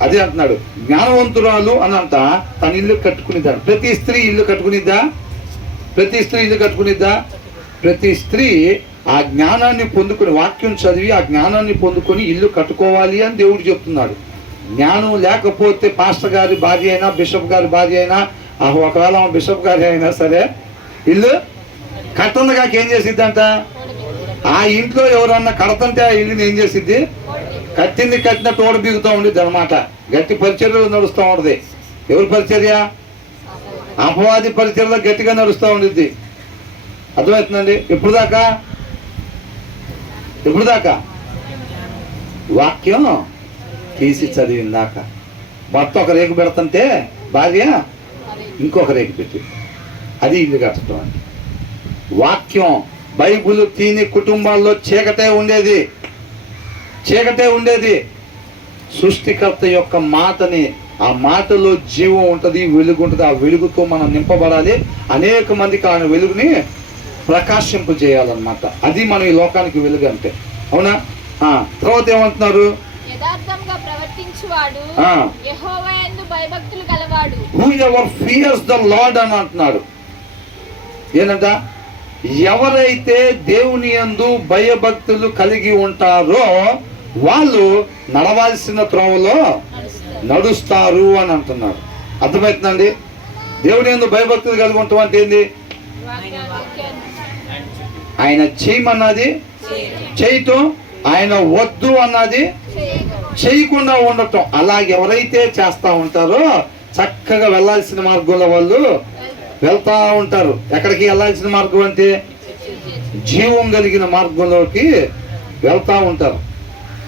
అదే అంటున్నాడు. జ్ఞానవంతురాలు అని అంట తన ఇల్లు కట్టుకునిద్దా? ప్రతి స్త్రీ ఇల్లు కట్టుకునిద్దా? ప్రతి స్త్రీ ఆ జ్ఞానాన్ని పొందుకొని, వాక్యం చదివి ఆ జ్ఞానాన్ని పొందుకొని ఇల్లు కట్టుకోవాలి అని దేవుడు చెప్తున్నాడు. జ్ఞానం లేకపోతే పాస్టర్ గారి భార్య అయినా, బిషప్ గారి భార్య అయినా, ఒకవేళ బిషప్ గారి అయినా సరే ఇల్లు కట్టందుగా ఏం చేసిద్దంట? ఆ ఇంట్లో ఎవరన్నా కడతంటే ఆ ఇల్లుని ఏం చేసిద్ది? కట్టిన తోడ బిగుతూ ఉండిద్ది అనమాట. గట్టి పరిచర్యలు నడుస్తూ ఉంటుంది. ఎవరి పరిచర్య? అపవాది పరిచర్యలో గట్టిగా నడుస్తూ ఉండిద్ది. అర్థమవుతుందండి? ఎప్పుడు దాకా వాక్యం తీసి చదివిందాక. భర్త ఒక రేకు పెడుతుంటే భార్య ఇంకొక రేకు పెట్టి, అది ఇల్లు కట్టడం అంటే. వాక్యం బైబుల్ తీని కుటుంబాల్లో చీకటే ఉండేది. సృష్టికర్త యొక్క మాటని, ఆ మాటలో జీవం ఉంటుంది, వెలుగు ఉంటుంది. ఆ వెలుగుతో మనం నింపబడాలి. అనేక మందికి ఆ వెలుగుని ప్రకాశింపజేయాలన్నమాట. అది మనం ఈ లోకానికి వెలుగు అంటే, అవునా? తర్వాత ఏమంటున్నారు? Whoever fears the Lord అని అంటున్నాడు. ఏంటంట? ఎవరైతే దేవుని యందు భయభక్తులు కలిగి ఉంటారో వాళ్ళు నడవాల్సిన త్రోవలో నడుస్తారు అని అంటున్నారు. అర్థమవుతుందండి? దేవుని యందు భయభక్తులు కలిగి ఉంటాం అంటే ఏంది? ఆయన చేయమన్నది చేయటం, ఆయన వద్దు అన్నది చేయకుండా ఉండటం. అలా ఎవరైతే చేస్తూ ఉంటారో చక్కగా వెళ్ళాల్సిన మార్గంలో వాళ్ళు వెళ్తా ఉంటారు. ఎక్కడికి వెళ్ళాల్సిన మార్గం అంటే జీవం కలిగిన మార్గంలోకి వెళ్తా ఉంటారు.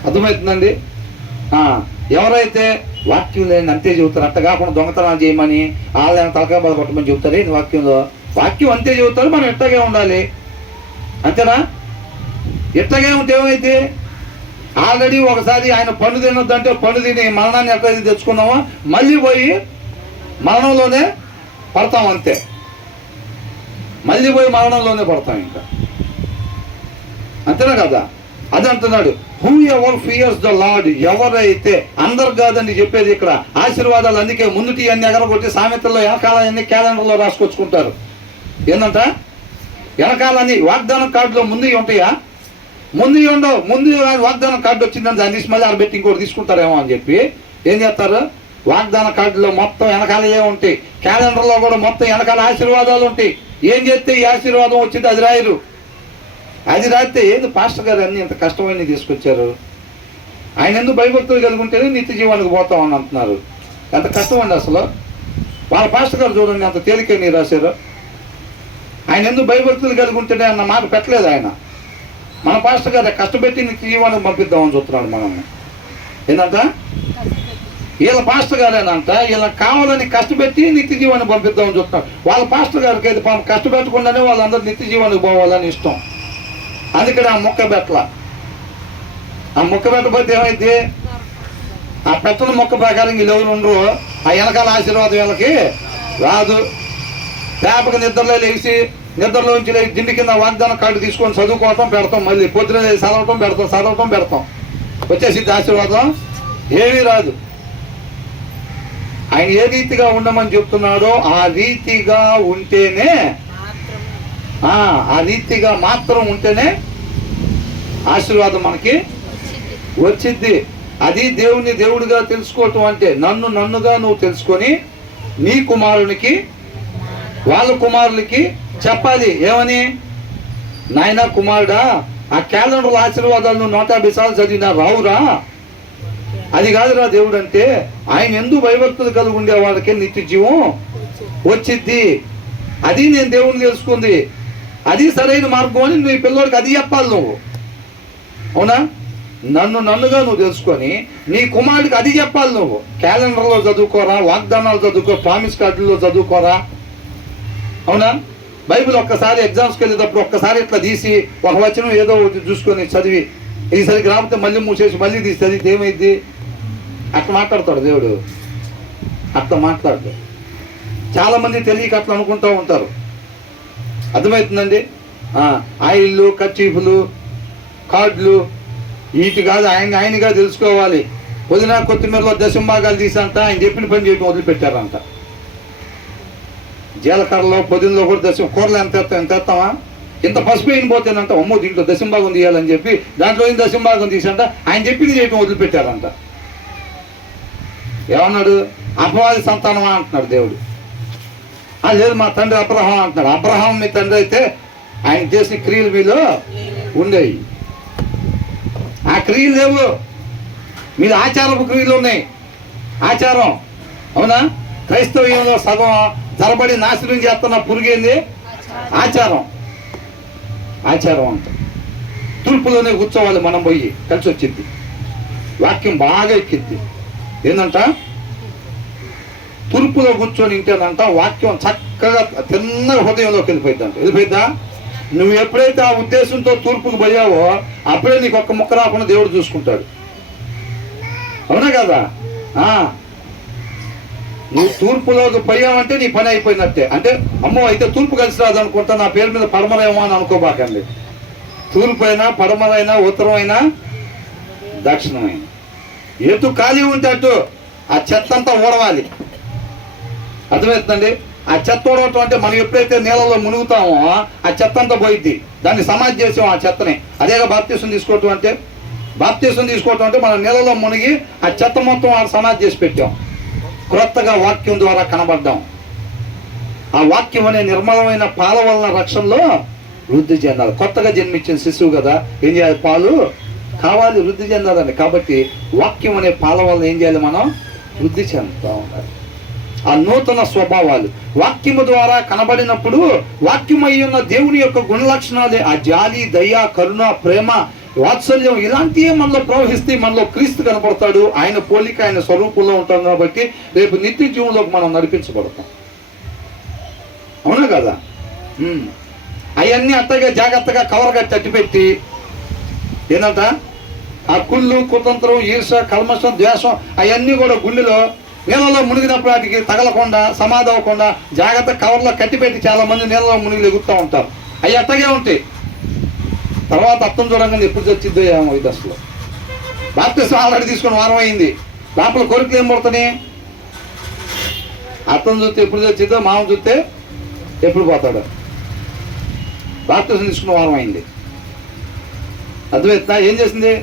అర్థమవుతుందండి? ఎవరైతే వాక్యం లేని అంతే చెబుతారు, అట్ట కాకుండా దొంగతనాలు చేయమని వాళ్ళని తలకాయ బాధ కొట్టమని చెబుతారు. వాక్యంలో వాక్యం అంతే చెబుతారు, మనం ఇట్టగే ఉండాలి. అంతేనా? ఇట్టగే ఉంటే ఏమైతే ఆల్రెడీ ఒకసారి ఆయన పండు తినొద్దంటే పండు తిని మరణాన్ని ఎట్లయితే తెచ్చుకున్నామో మళ్ళీ పోయి మరణంలోనే పడతాం. అంతే, మళ్ళీ పోయి మరణంలోనే పడతాం ఇంకా. అంతేనా కదా? అది అంటున్నాడు, who ever fears the lord. ఎవరైతే, అందరు కాదండి చెప్పేది ఇక్కడ ఆశీర్వాదాలు. అందుకే ముందుటి అన్ని ఎగరగొట్టి సామెతల్లో వెనకాలన్నీ క్యాలెండర్లో రాసుకొచ్చుకుంటారు. ఏంటంట? వెనకాలని వాగ్దానం కార్డులో ముందు ఉంటాయా? ముందు ఉండవు. ముందు వాగ్దానం కార్డు వచ్చిందని దాన్ని తీసి మళ్ళీ ఆడబెట్టి ఇంకోటి తీసుకుంటారేమో అని చెప్పి ఏం చేస్తారు, వాగ్దాన కార్డులో మొత్తం వెనకాల ఏ ఉంటాయి, క్యాలెండర్లో కూడా మొత్తం వెనకాల ఆశీర్వాదాలు ఉంటాయి. ఏం చేస్తే ఈ ఆశీర్వాదం వచ్చింది అది రాయరు. అది రాస్తే ఏంది పాస్టర్ గారు అన్ని ఇంత కష్టమైన తీసుకొచ్చారు, ఆయన ఎందుకు భయభక్తులు కలిగి ఉంటేనే నిత్య జీవానికి పోతామని అంటున్నారు. ఎంత కష్టం అండి అసలు. వాళ్ళ పాస్టర్ గారు చూడండి అంత తేలిక నీ రాశారు. ఆయన ఎందుకు భయభక్తులు కలిగి ఉంటేనే అన్న మాట పెట్టలేదు ఆయన. మన పాస్టర్ గారు కష్టపెట్టి నిత్య జీవానికి పంపిద్దామని చూస్తున్నాడు మనల్ని. ఏంటంట? వీళ్ళ పాస్టర్ గారేనంట వీళ్ళకి కావాలని కష్టపెట్టి నిత్య జీవాన్ని పంపిద్దామని చూస్తున్నాడు. వాళ్ళ పాస్టర్ గారికి అయితే కష్టపెట్టకుండానే వాళ్ళందరూ నిత్య జీవానికి పోవాలని ఇష్టం. అందుకని ఆ మొక్క పెట్టల. ఆ మొక్క పెట్టకపోతే ఏమైంది, ఆ పెట్టని మొక్క ప్రకారం వీళ్ళు ఎవరు ఉండరు, ఆ వెనకాల ఆశీర్వాదం వీళ్ళకి రాదు. పేపకి నిద్రలో లేచి నిద్రలోంచి లేచి దిండి కింద వాగ్దానం కార్డు తీసుకొని చదువుకోవటం పెడతాం, మళ్ళీ పొద్దున చదవటం పెడతాం, వచ్చేసిద్ది ఆశీర్వాదం ఏమీ రాదు. ఆయన ఏ రీతిగా ఉండమని చెప్తున్నాడో ఆ రీతిగా ఉంటేనే, ఆ రీతిగా మాత్రం ఉంటేనే ఆశీర్వాదం మనకి వచ్చిద్ది. అది దేవుణ్ణి దేవుడిగా తెలుసుకోవటం అంటే నన్నుగా నువ్వు తెలుసుకొని నీ కుమారునికి వాళ్ళ కుమారులకి చెప్పాలి. ఏమని? నాయనా కుమారుడా, ఆ క్యాలెండర్ ఆశీర్వాదాలు 150 సార్లు చదివినా రావురా. అది కాదురా దేవుడు అంటే, ఆయన ఎందుకు భయభక్తులు కలిగి ఉండే వాళ్ళకే నిత్య జీవం వచ్చిద్ది. అది నేను దేవుడిని తెలుసుకుంది, అది సరైన మార్గం అని నీ పిల్లడికి అది చెప్పాలి నువ్వు. అవునా? నన్నుగా నువ్వు తెలుసుకొని నీ కుమారుడికి అది చెప్పాలి నువ్వు. క్యాలెండర్లో చదువుకోరా, వాగ్దానాలు చదువుకో, ప్రామిస్ కార్డుల్లో చదువుకోరా. అవునా? బైబిల్ ఒక్కసారి ఎగ్జామ్స్కి వెళ్ళేటప్పుడు ఒక్కసారి ఇట్లా తీసి ఒక వచనం ఏదో ఒకటి చూసుకొని చదివి ఈసరికి రాకపోతే మళ్ళీ మూసేసి మళ్ళీ తీసి చదివితే ఏమైంది? అట్లా మాట్లాడతాడు దేవుడు. అట్లా మాట్లాడతాడు. చాలామంది తెలియక అట్లా అనుకుంటూ ఉంటారు. అర్థమవుతుందండి? ఆయిల్లు, కర్చీఫ్లు, కార్డులు వీటి కాదు, ఆయనగా తెలుసుకోవాలి. పుదీనా కొత్తిమీరలో దశంభాగాలు తీసంట ఆయన చెప్పిన పని చేయడం వదిలిపెట్టారంట. జీలకర్రలో పుదీనలో కూడా కూరలు ఎంత ఎత్తామా, ఇంత పసుపు అయిన పోతేనంట అమ్మో దీంట్లో దశంభాగం తీయాలని చెప్పి దాంట్లో దశంభాగం తీసంట ఆయన చెప్పింది చేయటం వదిలిపెట్టారంట. ఏమన్నాడు? అపవాది సంతానమా అంటున్నాడు దేవుడు. లేదు మా తండ్రి అబ్రహాం అంటున్నాడు. అబ్రహాం మీ తండ్రి అయితే ఆయన చేసిన క్రియలు మీలో ఉండేవి. ఆ క్రియలు లేవు, మీద ఆచారపు క్రియలు ఉన్నాయి. ఆచారం. అవునా? క్రైస్తవ్యంలో సగం తరబడి నాశనం చేస్తున్న పురుగేంది? ఆచారం. ఆచారం అంట. తూర్పులోనే కూర్చోవాలి మనం పోయి, కలిసి వచ్చింది. వాక్యం బాగా ఎక్కిద్ది. ఏంటంట? తూర్పులో కూర్చొని ఇంటేనంట వాక్యం చక్కగా తిన్న హృదయంలోకి వెళ్ళిపోయిద్దా? నువ్వు ఎప్పుడైతే ఆ ఉద్దేశంతో తూర్పుకు పోయావో అప్పుడే నీకు ఒక్క ముక్క రాకుండా దేవుడు చూసుకుంటాడు. అవునా కదా? నువ్వు తూర్పులోకి పోయావంటే నీ పని అయిపోయినట్టే. అంటే అమ్మో అయితే తూర్పు కలిసి రాదు అనుకుంటా, నా పేరు మీద పడమరేమో అని అనుకోబాకండి. తూర్పు అయినా పడమరైనా ఉత్తరమైనా దక్షిణమైనా ఎటు ఖాళీ ఉంటే అటు ఆ చెత్త అంతా ఊడవాలి. అర్థమవుతుందండి? ఆ చెత్త ఊడవటం అంటే మనం ఎప్పుడైతే నీళ్ళలో మునుగుతామో ఆ చెత్త అంతా పోయిద్ది. దాన్ని సమాధి చేసాం ఆ చెత్తని. అదేగా బాప్తీసం తీసుకోవటం అంటే. బాప్తీసం తీసుకోవటం అంటే మనం నీళ్ళలో మునిగి ఆ చెత్త మొత్తం ఆ సమాధి చేసి పెట్టాం. క్రొత్తగా వాక్యం ద్వారా కనబడ్డాం. ఆ వాక్యం అనే నిర్మలమైన పాల వలన రక్షణలో వృద్ధి చెందాలి. కొత్తగా జన్మించిన శిశువు కదా, ఏం చేయాలి? పాలు కావాలి, వృద్ధి చెందాలని. కాబట్టి వాక్యం అనే పాల వలన ఏం చేయాలి? మనం వృద్ధి చెందుతూ ఉండాలి. ఆ నూతన స్వభావాలు వాక్యము ద్వారా కనబడినప్పుడు వాక్యమై ఉన్న దేవుని యొక్క గుణ లక్షణాలే ఆ జాలి, దయ, కరుణ, ప్రేమ, వాత్సల్యం ఇలాంటివే మనలో ప్రవహిస్తే మనలో క్రీస్తు కనపడతాడు. ఆయన పోలిక, ఆయన స్వరూపంలో ఉంటాం కాబట్టి రేపు నిత్య జీవంలోకి మనం నడిపించబడతాం. అవునా కదా? అవన్నీ అత్తగా జాగ్రత్తగా కవర్గా తట్టిపెట్టి ఏంటంట ఆ కుళ్ళు, కుతంత్రం, ఈర్ష, కల్మషం, ద్వేషం అవన్నీ కూడా గుండెలో నీళ్ళలో మునిగినప్పుడు వాటికి తగలకుండా, సమాధి అవ్వకుండా జాగ్రత్త కవర్లో కట్టిపెట్టి చాలా మంది నీళ్ళలో మునిగి ఎగురుతూ ఉంటారు. అవి అట్టగే ఉంటాయి. తర్వాత అర్థం చూడంగానే ఎప్పుడు చచ్చిద్దో ఏమో ఇది అసలు. బాప్తిస్మం ఆల్రెడీ తీసుకుని వారం అయింది. లోపల కోరికలు ఏం పడుతున్నాయి? అర్థం చూస్తే ఎప్పుడు చచ్చిద్దో, మామ చూస్తే ఎప్పుడు పోతాడు. బాప్తిస్మం తీసుకున్న వారం అయింది. అర్థమవుతుందా? ఏం చేసింది?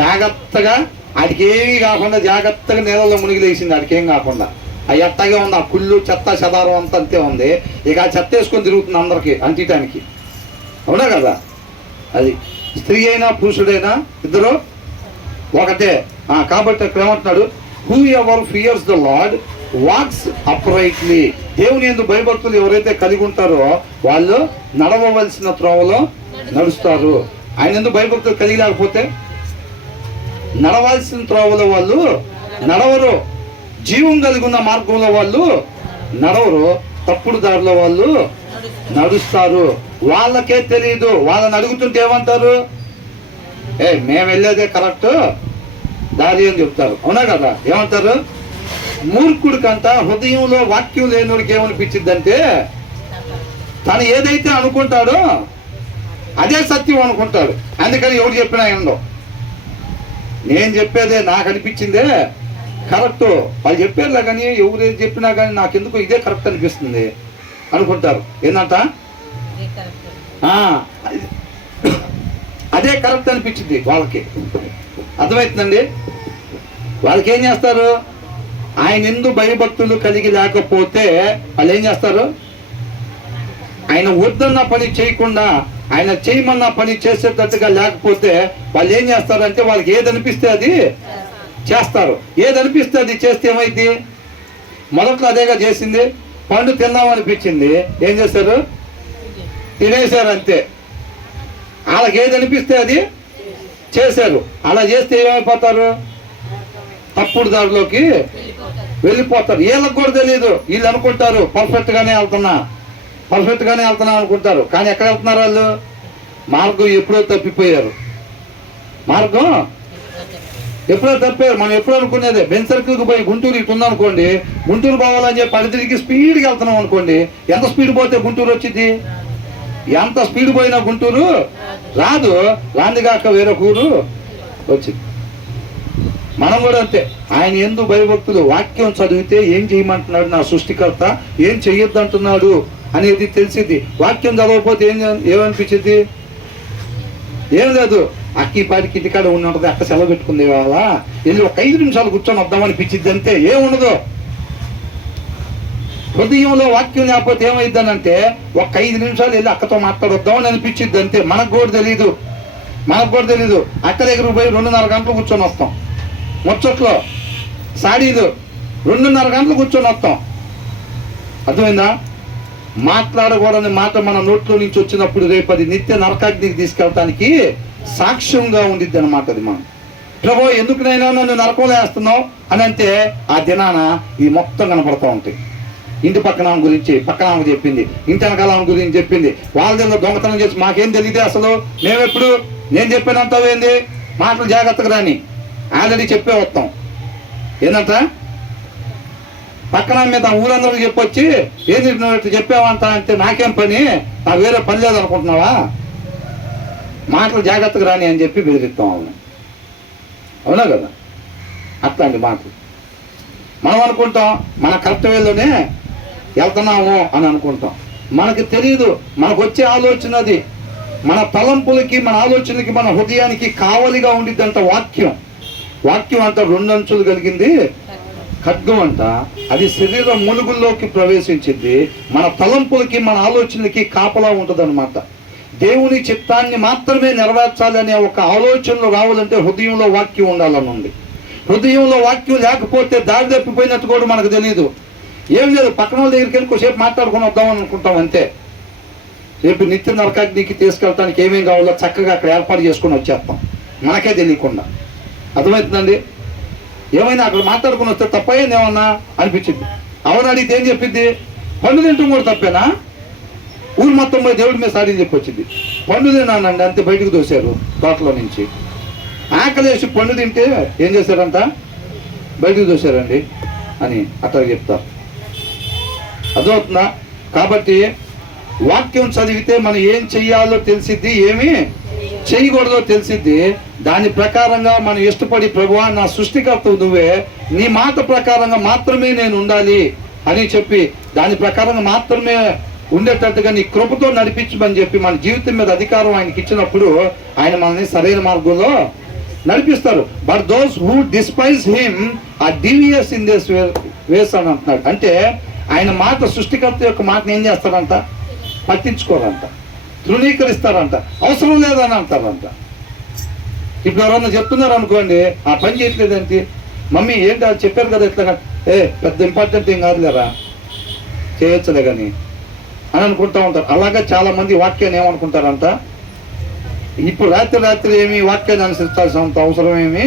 జాగ్రత్తగా ఆడికి ఏమీ కాకుండా జాగ్రత్తగా నీళ్ళలో మునిగి లేచింది. ఆడికి ఏం కాకుండా అవి ఎట్టగే ఉంది. ఆ కుళ్ళు, చెత్త, చెదారం అంతా అంతే ఉంది. ఇక ఆ చెత్త వేసుకొని తిరుగుతుంది అందరికి అంటిటానికి. అవునా కదా? అది స్త్రీ అయినా పురుషుడైనా ఇద్దరు ఒకటే. కాబట్టి అక్కడ ఏమంటున్నాడు? Whoever fears the Lord walks uprightly. దేవుని యందు భయభక్తులు ఎవరైతే కలిగి ఉంటారో వాళ్ళు నడవవలసిన త్రోవలో నడుస్తారు. ఆయన యందు భయభక్తులు కలిగి లేకపోతే నడవాల్సిన త్రోవలో వాళ్ళు నడవరు. జీవం కలిగి ఉన్న మార్గంలో వాళ్ళు నడవరు. తప్పుడు దారిలో వాళ్ళు నడుస్తారు. వాళ్ళకే తెలియదు. వాళ్ళని అడుగుతుంటే ఏమంటారు? మేము వెళ్ళేదే కరెక్ట్ దారి అని చెప్తారు. అవునా కదా? ఏమంటారు? మూర్ఖుడికంట హృదయంలో వాక్యం లేనుడికి ఏమనిపించిందంటే తను ఏదైతే అనుకుంటాడో అదే సత్యం అనుకుంటాడు. అందుకని ఎవరు చెప్పినా ఏందో నేను చెప్పేదే నాకు అనిపించిందే కరెక్ట్. వాళ్ళు చెప్పారులే కానీ ఎవరు ఏది చెప్పినా కానీ నాకెందుకు ఇదే కరెక్ట్ అనిపిస్తుంది అనుకుంటారు. ఏంటంట అదే కరెక్ట్ అనిపించింది వాళ్ళకి. అర్థమవుతుందండి? వాళ్ళకి ఏం చేస్తారు? ఆయన ఎందు భయభక్తులు కలిగి లేకపోతే వాళ్ళు ఏం చేస్తారు? ఆయన వద్దన్న పని చేయకుండా ఆయన చేయమన్న పని చేసేటట్టుగా లేకపోతే వాళ్ళు ఏం చేస్తారు అంటే వాళ్ళకి ఏది అనిపిస్తే అది చేస్తారు. ఏది అనిపిస్తే అది చేస్తే ఏమైంది? మొదట్లో అదేగా చేసింది. పండు తిందామనిపించింది, ఏం చేశారు? తినేశారు అంతే. వాళ్ళకి ఏది అనిపిస్తే అది చేశారు. అలా చేస్తే ఏమైపోతారు? తప్పుడు దారిలోకి వెళ్ళిపోతారు. వీళ్ళకి కూడా తెలియదు. వీళ్ళు అనుకుంటారు పర్ఫెక్ట్ గానే వెళ్తున్నా అనుకుంటారు. కానీ ఎక్కడ వెళ్తున్నారు వాళ్ళు? మార్గం ఎప్పుడో తప్పిపోయారు. మార్గం ఎప్పుడో తప్పారు. మనం ఎప్పుడు అనుకునేదే బెన్ సర్కిల్కి పోయి గుంటూరు ఇటు ఉందనుకోండి, గుంటూరు పోవాలని చెప్పి అడిదిరికి స్పీడ్గా వెళ్తున్నాం అనుకోండి. ఎంత స్పీడ్ పోతే గుంటూరు వచ్చింది? ఎంత స్పీడ్ పోయినా గుంటూరు రాదు. రాందిగాక వేరే ఊరు వచ్చింది. మనం కూడా అంతే. ఆయన యందు భయభక్తులు వాక్యం చదివితే ఏం చేయమంటున్నాడు నా సృష్టికర్త, ఏం చెయ్యొద్దు అంటున్నాడు అనేది తెలిసింది. వాక్యం చదవకపోతే ఏమనిపించింది? ఏం లేదు. అక్కిపాటికి ఇంటికాడ ఉన్నది అక్క సెలవు పెట్టుకుంది వాళ్ళ వెళ్ళి ఒక 5 నిమిషాలు కూర్చొని వద్దామనిపించింది అంతే. ఏముండదు. హృదయంలో వాక్యం లేకపోతే ఏమైందనంటే ఒక 5 నిమిషాలు వెళ్ళి అక్కతో మాట్లాడొద్దామని అనిపించింది అంతే. మనకు కూడా తెలీదు. అక్క దగ్గరకు పోయి 2.5 గంటలు కూర్చొని వస్తాం. ముచ్చట్లో సాడీలు 2.5 గంటలు కూర్చొని వస్తాం. అర్థమైందా? మాట్లాడకూడని మాట మన నోట్లో నుంచి వచ్చినప్పుడు రేపు అది నిత్య నరకాగ్నికి తీసుకెళ్ళటానికి సాక్ష్యంగా ఉండిద్ది అన్నమాట. అది మనం ప్రభు ఎందుకునైనా నన్ను నరకంలో వేస్తున్నావు అని అంటే ఆ దినాన ఈ మొత్తం కనపడతా ఉంటాయి. ఇంటి పక్కన గురించి పక్కన చెప్పింది, ఇంటి వెనకాల గురించి చెప్పింది, వాళ్ళ దగ్గర దొంగతనం చేసి మాకేం తెలియదే అసలు. మేమెప్పుడు నేను చెప్పానంటావు ఏంది? మాటలు జాగ్రత్తగా రాని ఆల్రెడీ చెప్పే వస్తాం. ఏంటంట పక్కన మీద ఊరందరూ చెప్పొచ్చి ఏంది నువ్వు చెప్పావంట అంటే నాకేం పని, నాకు వేరే పని లేదనుకుంటున్నావా? మాటలు జాగ్రత్తగా రాని అని చెప్పి బెదిరిస్తాం వాళ్ళని. అవునా కదా? అట్లాంటి మాటలు మనం అనుకుంటాం మన కర్తవ్యంలోనే వెళ్తున్నాము అని అనుకుంటాం. మనకి తెలియదు. మనకు వచ్చే ఆలోచన అది మన తలంపులకి, మన ఆలోచనకి, మన హృదయానికి కావలిగా ఉండిద్దంట వాక్యం. వాక్యం అంట 2 అంచులు కలిగింది ఖడ్గం అంట. అది శరీరం ములుగుల్లోకి ప్రవేశించింది. మన తలంపులకి, మన ఆలోచనలకి కాపలా ఉంటుంది అనమాట. దేవుని చిత్తాన్ని మాత్రమే నెరవేర్చాలి అనే ఒక ఆలోచనలు రావాలంటే హృదయంలో వాక్యం ఉండాలని ఉంది. హృదయంలో వాక్యం లేకపోతే దారి తప్పిపోయినట్టు కూడా మనకు తెలియదు. ఏం లేదు, పక్కన వాళ్ళ దగ్గరికి వెళ్ళి కొద్దిసేపు మాట్లాడుకొని వద్దామని అనుకుంటాం అంతే. రేపు నిత్య నరకాగ్నికి తీసుకెళ్ళటానికి ఏమేం కావాలో చక్కగా అక్కడ ఏర్పాటు చేసుకొని వచ్చేస్తాం మనకే తెలియకుండా. అర్థమవుతుందండి? ఏమైనా అక్కడ మాట్లాడుకుని వస్తే తప్పైంది ఏమన్నా అనిపించింది. అవన్నీ అడిగితే ఏం చెప్పింది? పండు తింటాం కూడా తప్పేనా? ఊరు మొత్తం పోయి దేవుడి మీద సారీ చెప్పి వచ్చింది. పండు తిన్నానండి అంతే, బయటకు దోశారు తోటలో నుంచి. ఆకలేసి పండు తింటే ఏం చేశారంట? బయటకు దోశారండి అని అట్లా చెప్తారు. అర్థమవుతుందా? కాబట్టి వాక్యం చదివితే మనం ఏం చెయ్యాలో తెలిసిద్ది, ఏమి చేయకూడదో తెలిసిద్ది. దాని ప్రకారంగా మనం ఇష్టపడి, ప్రభువా నా సృష్టికర్తవు నువ్వే, నీ మాట ప్రకారంగా మాత్రమే నేను ఉండాలి అని చెప్పి దాని ప్రకారంగా మాత్రమే ఉండేటట్టుగా నీ కృపతో నడిపించమని చెప్పి మన జీవితం మీద అధికారం ఆయనకి ఇచ్చినప్పుడు ఆయన మనల్ని సరైన మార్గంలో నడిపిస్తారు. But those who despise him are devious in this ways అని అంటున్నాడు. అంటే ఆయన మాట, సృష్టికర్త యొక్క మాటను ఏం చేస్తారంట? పట్టించుకోరంట, తృణీకరిస్తారంట, అవసరం లేదని అంటారంట. ఇప్పుడు ఎవరన్నా చెప్తున్నారు అనుకోండి, ఆ పని చేయట్లేదంటే, మమ్మీ ఏంటి అది చెప్పారు కదా ఇట్లా, పెద్ద ఇంపార్టెంట్ ఏం కాదులేరా, చేయొచ్చులే కానీ అని అనుకుంటా ఉంటారు. అలాగే చాలా మంది వాక్యాన్ని ఏమనుకుంటారంట, ఇప్పుడు రాత్రి ఏమి వాక్యాన్ని అనుసరించాల్సినంత అవసరం ఏమి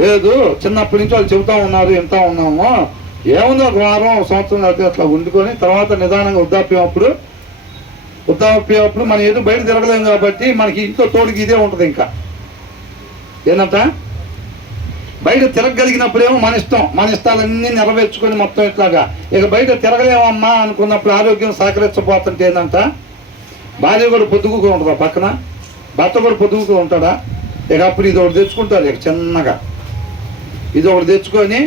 లేదు, చిన్నప్పటి నుంచి వాళ్ళు చెబుతా ఉన్నారు, వింటా ఉన్నాము, ఏముందో ఒక వారం, ఒక సంవత్సరం అయితే అట్లా వండుకొని తర్వాత నిదానంగా వృద్ధాప్యప్పుడు మనం ఏదో బయట తిరగలేము కాబట్టి మనకి ఇంట్లో తోడుకి ఇదే ఉంటుంది. ఇంకా ఏంటంట, బయట తిరగగలిగినప్పుడేమో మన ఇష్టం, మన ఇష్టాలన్నీ నెరవేర్చుకొని మొత్తం ఇట్లాగా. ఇక బయట తిరగలేమమ్మా అనుకున్నప్పుడు ఆరోగ్యం సహకరించబోతుంటే ఏంటంట, భార్య కూడా పొద్దుగుగా ఉంటుందా పక్కన, భర్త కూడా పొద్దుగుగా ఉంటాడా? ఇక అప్పుడు ఇది ఒకటి తెచ్చుకుంటారు, ఇక చిన్నగా ఇది ఒకటి తెచ్చుకొని,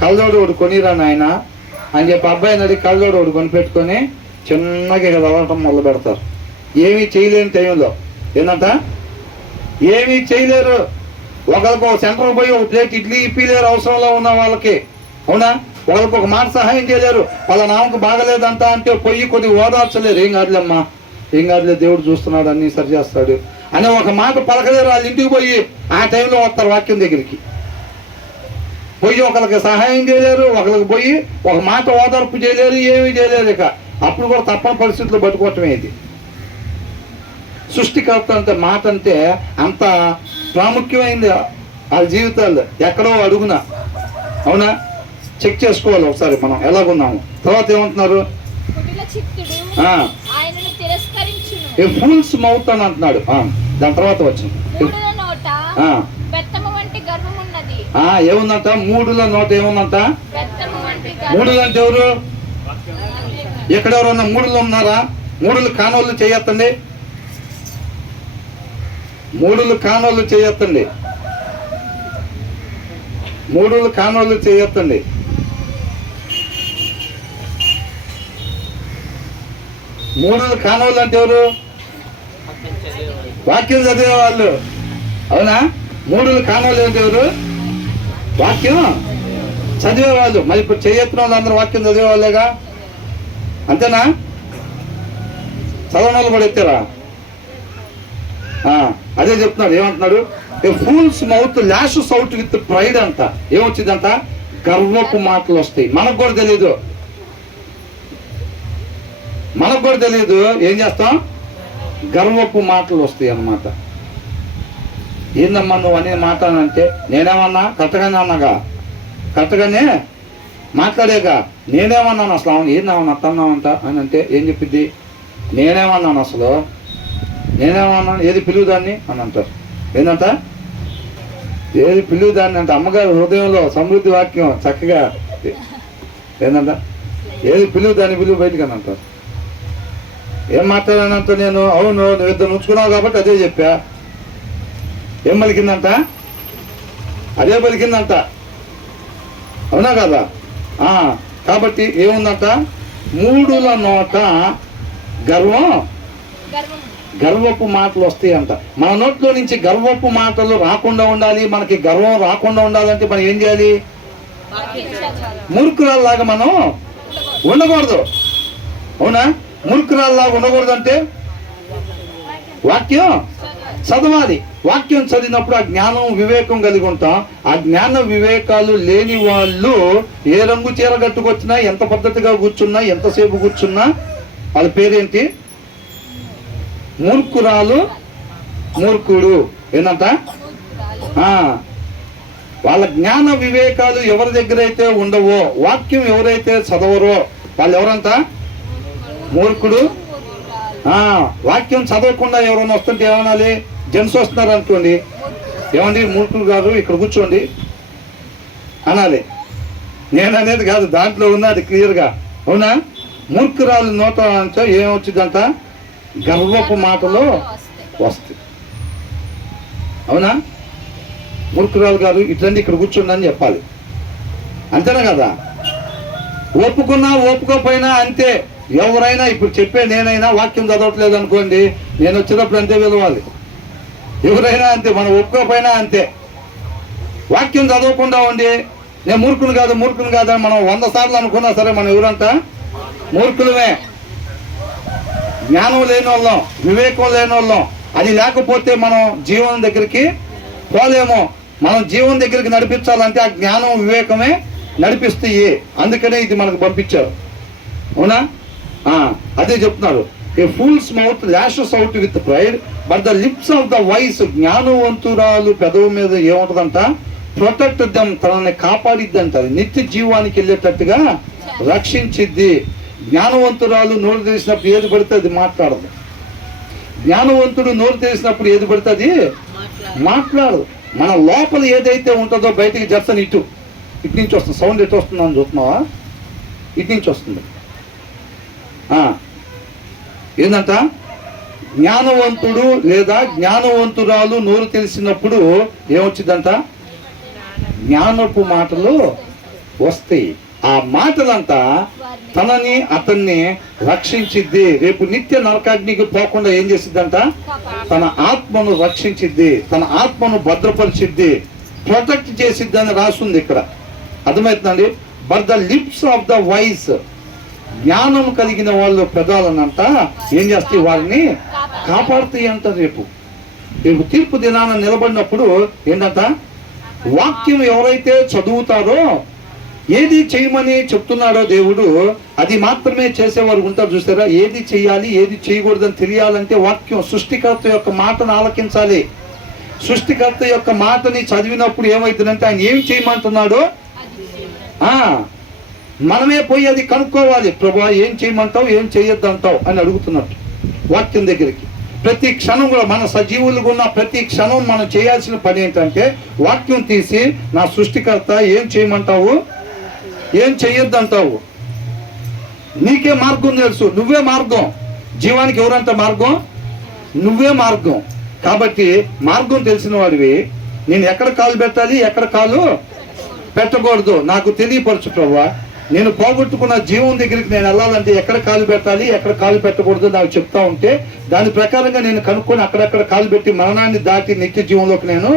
కళ్ళజోడు ఒకటి కొనిరా నాయన అని చెప్పి అబ్బాయిని అడిగి కళ్ళజోడు ఒకటి కొనిపెట్టుకొని చిన్నగా ఇక చదవటం మొదలు పెడతారు. ఏమీ చేయలేని టైంలో ఏంటంట, ఏమీ చేయలేరు. ఒకరికి ఒక సెంటర్కి పోయి ఒక ప్లేట్ ఇడ్లీ ఇప్పిలేరు అవసరంలో ఉన్న వాళ్ళకి, అవునా? ఒకరికి ఒక మాట సహాయం చేయలేరు. వాళ్ళ నామకు బాగలేదంట అంటే పోయి కొద్దిగా ఓదార్చలేరు. ఏం కాదులేమ్మా, ఏం కాదులే, దేవుడు చూస్తున్నాడు, అన్నీ సరి చేస్తాడు అనే ఒక మాట పలకలేరు. వాళ్ళ ఇంటికి పోయి ఆ టైంలో వస్తారు వాక్యం దగ్గరికి. పోయి ఒకరికి సహాయం చేయలేరు, ఒకరికి పోయి ఒక మాట ఓదార్పు చేయలేరు, ఏమీ చేయలేరు. ఇక అప్పుడు కూడా తప్పని పరిస్థితుల్లో పట్టుకోవటమే. ఇది సృష్టికర్త అంటే మాట అంటే అంత ప్రాముఖ్యమైంది వాళ్ళ జీవితాల్లో, ఎక్కడో అడుగున, అవునా? చెక్ చేసుకోవాలి ఒకసారి మనం ఎలాగున్నాము. తర్వాత ఏమంటున్నారు, ఫూల్స్ మౌత్ అని అంటున్నాడు. దాని తర్వాత వచ్చింది ఏముందంట, మూడుల నోట ఏముందంట, మూడులు అంటే ఎవరు? ఎక్కడెవరన్నా మూడులు ఉన్నారా? మూడులు కానోళ్ళు చేయొత్తండి, మూడులు కానోళ్ళు చేయొత్తండి, మూడులు కానోళ్ళు చేయొత్తండి. మూడులు కానోళ్ళు అంటే ఎవరు? వాక్యం చదివే వాళ్ళు, అవునా? మూడులు కానోళ్ళు అంటే ఎవరు? వాక్యం చదివేవాళ్ళు. మరి ఇప్పుడు చేయెత్తిన వాళ్ళు అందరూ వాక్యం చదివేవాళ్ళేగా, అంతేనా? చదవని వాళ్ళు కూడా ఎత్తారా? అదే చెప్తున్నాడు. ఏమంటున్నాడు, a fool's mouth lashes out with pride అంట. ఏమొచ్చిందంట, గర్వపు మాటలు వస్తాయి. మనకు కూడా తెలియదు, మనకు కూడా తెలియదు. ఏం చేస్తాం, గర్వపు మాటలు వస్తాయి అన్నమాట. ఏందమ్మా నువ్వు అనే మాట అంటే, నేనేమన్నా కరెక్ట్గానే అన్నాగా, కరెక్ట్గానే మాట్లాడేగా, నేనేమన్నాను అసలు, అవును ఏందమ్మా అత్తన్నావంట అని అంటే ఏం చెప్పింది, నేనేమన్నాను అసలు, నేనేమన్నాను, ఏది పిలువుదాన్ని అని అంటారు. ఏంటంట, ఏది పిలువుదాన్ని అంటే అమ్మగారు హృదయంలో సమృద్ధి వాక్యం చక్కగా ఏంటంట, ఏది పిలువుదాన్ని పిలువు బయటికి అని అంటారు. ఏం మాట్లాడానంత నేను, అవును నువ్వు ఇద్దరు ఉంచుకున్నావు కాబట్టి అదే చెప్పా. ఏం పలికిందంట, అదే పలికిందంట, అవునా కదా? కాబట్టి ఏముందంట, మూడుల నోట గర్వపు మాటలు వస్తాయి అంట. మన నోట్లో నుంచి గర్వపు మాటలు రాకుండా ఉండాలి, మనకి గర్వం రాకుండా ఉండాలంటే మనం ఏం చేయాలి, మూర్ఖురాల్లాగా మనం ఉండకూడదు, అవునా? మూర్ఖురాల్లాగా ఉండకూడదు అంటే వాక్యం చదవాలి. వాక్యం చదివినప్పుడు ఆ జ్ఞానం వివేకం కలిగి ఉంటాం. ఆ జ్ఞాన వివేకాలు లేని వాళ్ళు ఏ రంగు చీర కట్టుకొచ్చినా, ఎంత పద్ధతిగా కూర్చున్నా, ఎంతసేపు కూర్చున్నా వాళ్ళ పేరేంటి? మూర్ఖురాలు, మూర్ఖుడు. ఏంటంట? వాళ్ళ జ్ఞాన వివేకాలు ఎవరి దగ్గర అయితే ఉండవో, వాక్యం ఎవరైతే చదవరో వాళ్ళు ఎవరంట? మూర్ఖుడు. వాక్యం చదవకుండా ఎవరైనా వస్తుంటే ఏమనాలి? జెంట్స్ వస్తున్నారు అనుకోండి, ఏమండి మూర్ఖుడు గారు ఇక్కడ కూర్చోండి అనాలి. నేను అనేది కాదు, దాంట్లో ఉన్నది క్లియర్గా. అవునా? మూర్ఖురాలు నోట అంటే ఏమొచ్చిందంట? గర్వపు మాటలు వస్తాయి. అవునా? మూర్ఖురాలు గారు ఇట్లండి ఇక్కడ కూర్చోండి అని చెప్పాలి. అంతేనా కదా? ఒప్పుకున్నా ఒప్పుకోపోయినా అంతే. ఎవరైనా ఇప్పుడు చెప్పే నేనైనా వాక్యం చదవట్లేదు అనుకోండి, నేను వచ్చేటప్పుడు అంతే పిలవాలి. ఎవరైనా అంతే, మనం ఒప్పుకోపోయినా అంతే. వాక్యం చదవకుండా ఉండి నేను మూర్ఖుని కాదు మూర్ఖుని కాదు అని మనం 100 సార్లు అనుకున్నా సరే మనం ఎవరంట? మూర్ఖులమే. జ్ఞానం లేని వాళ్ళం, వివేకం లేని వాళ్ళం. అది లేకపోతే మనం జీవనం దగ్గరికి పోలేము. మనం జీవనం దగ్గరికి నడిపించాలంటే ఆ జ్ఞానం వివేకమే నడిపిస్తాయి. అందుకనే ఇది మనకు పంపించారు. అవునా? అదే చెప్తున్నారు. A fool's mouth lashes out with pride but the lips of the wise. జ్ఞానవంతురాలు పెదవు మీద ఏముంటుందంట? ప్రొటెక్ట్ దెమ్, తనని కాపాడిద్ది అంటారు. నిత్య జీవానికి వెళ్ళేటట్టుగా రక్షించిద్ది. జ్ఞానవంతురాలు నోరు తెరిచినప్పుడు ఏది పడితే అది మాట్లాడదు. జ్ఞానవంతుడు నోరు తెరిచినప్పుడు ఏది పడితే అది మాట్లాడదు. మన లోపల ఏదైతే ఉంటుందో బయటికి జర్సన్ ఇటు నుంచి వస్తుంది. సౌండ్ ఎటు వస్తుంది అని చూస్తున్నావా? ఇటు నుంచి వస్తుంది. ఏంటంట? జ్ఞానవంతుడు లేదా జ్ఞానవంతురాలు నోరు తెలిసినప్పుడు ఏమొచ్చిందంట? జ్ఞానపు మాటలు వస్తాయి. ఆ మాటలంతా తనని అతన్ని రక్షించిద్ది. రేపు నిత్య నరకాగ్నికి పోకుండా ఏం చేసిద్దంట? తన ఆత్మను రక్షించిద్ది, తన ఆత్మను భద్రపరిచిద్ది, ప్రొటెక్ట్ చేసిద్ది అని రాస్తుంది ఇక్కడ. అర్థమవుతుందండి? But the lips of the wise, జ్ఞానం కలిగిన వాళ్ళు పెదాలనంట ఏం చేస్తాయి? వారిని కాపాడుతాయి అంట. రేపు తీర్పు దినాన నిలబడినప్పుడు ఏంటంట? వాక్యం ఎవరైతే చదువుతారో, ఏది చేయమని చెప్తున్నాడో దేవుడు అది మాత్రమే చేసేవారు ఉంటారు. చూసారా? ఏది చేయాలి ఏది చేయకూడదని తెలియాలంటే వాక్యం, సృష్టికర్త యొక్క మాటను ఆలకించాలి. సృష్టికర్త యొక్క మాటని చదివినప్పుడు ఏమవుతుందంటే ఆయన ఏం చేయమంటున్నాడో మనమే పోయి అది కనుక్కోవాలి. ప్రభువా ఏం చేయమంటావు, ఏం చేయొద్దంటావు అని అడుగుతున్నట్టు వాక్యం దగ్గరికి. ప్రతి క్షణం కూడా మన సజీవులుగా ఉన్న ప్రతి క్షణం మనం చేయాల్సిన పని ఏంటంటే వాక్యం తీసి, నా సృష్టికర్త ఏం చేయమంటావు, ఏం చెయ్యొద్దంటావు, నీకే మార్గం తెలుసు, నువ్వే మార్గం. జీవానికి ఎవరంట మార్గం? నువ్వే మార్గం. కాబట్టి మార్గం తెలిసిన వాడివి. నేను ఎక్కడ కాలు పెట్టాలి, ఎక్కడ కాలు పెట్టకూడదు నాకు తెలియపరచు ప్రభువా. నేను పోగొట్టుకున్న జీవం దగ్గరికి నేను వెళ్ళాలంటే ఎక్కడ కాలు పెట్టాలి, ఎక్కడ కాలు పెట్టకూడదు నాకు చెప్తా ఉంటే దాని ప్రకారంగా నేను కనుక్కొని అక్కడక్కడ కాలు పెట్టి మరణాన్ని దాటి నిత్య జీవంలోకి నేను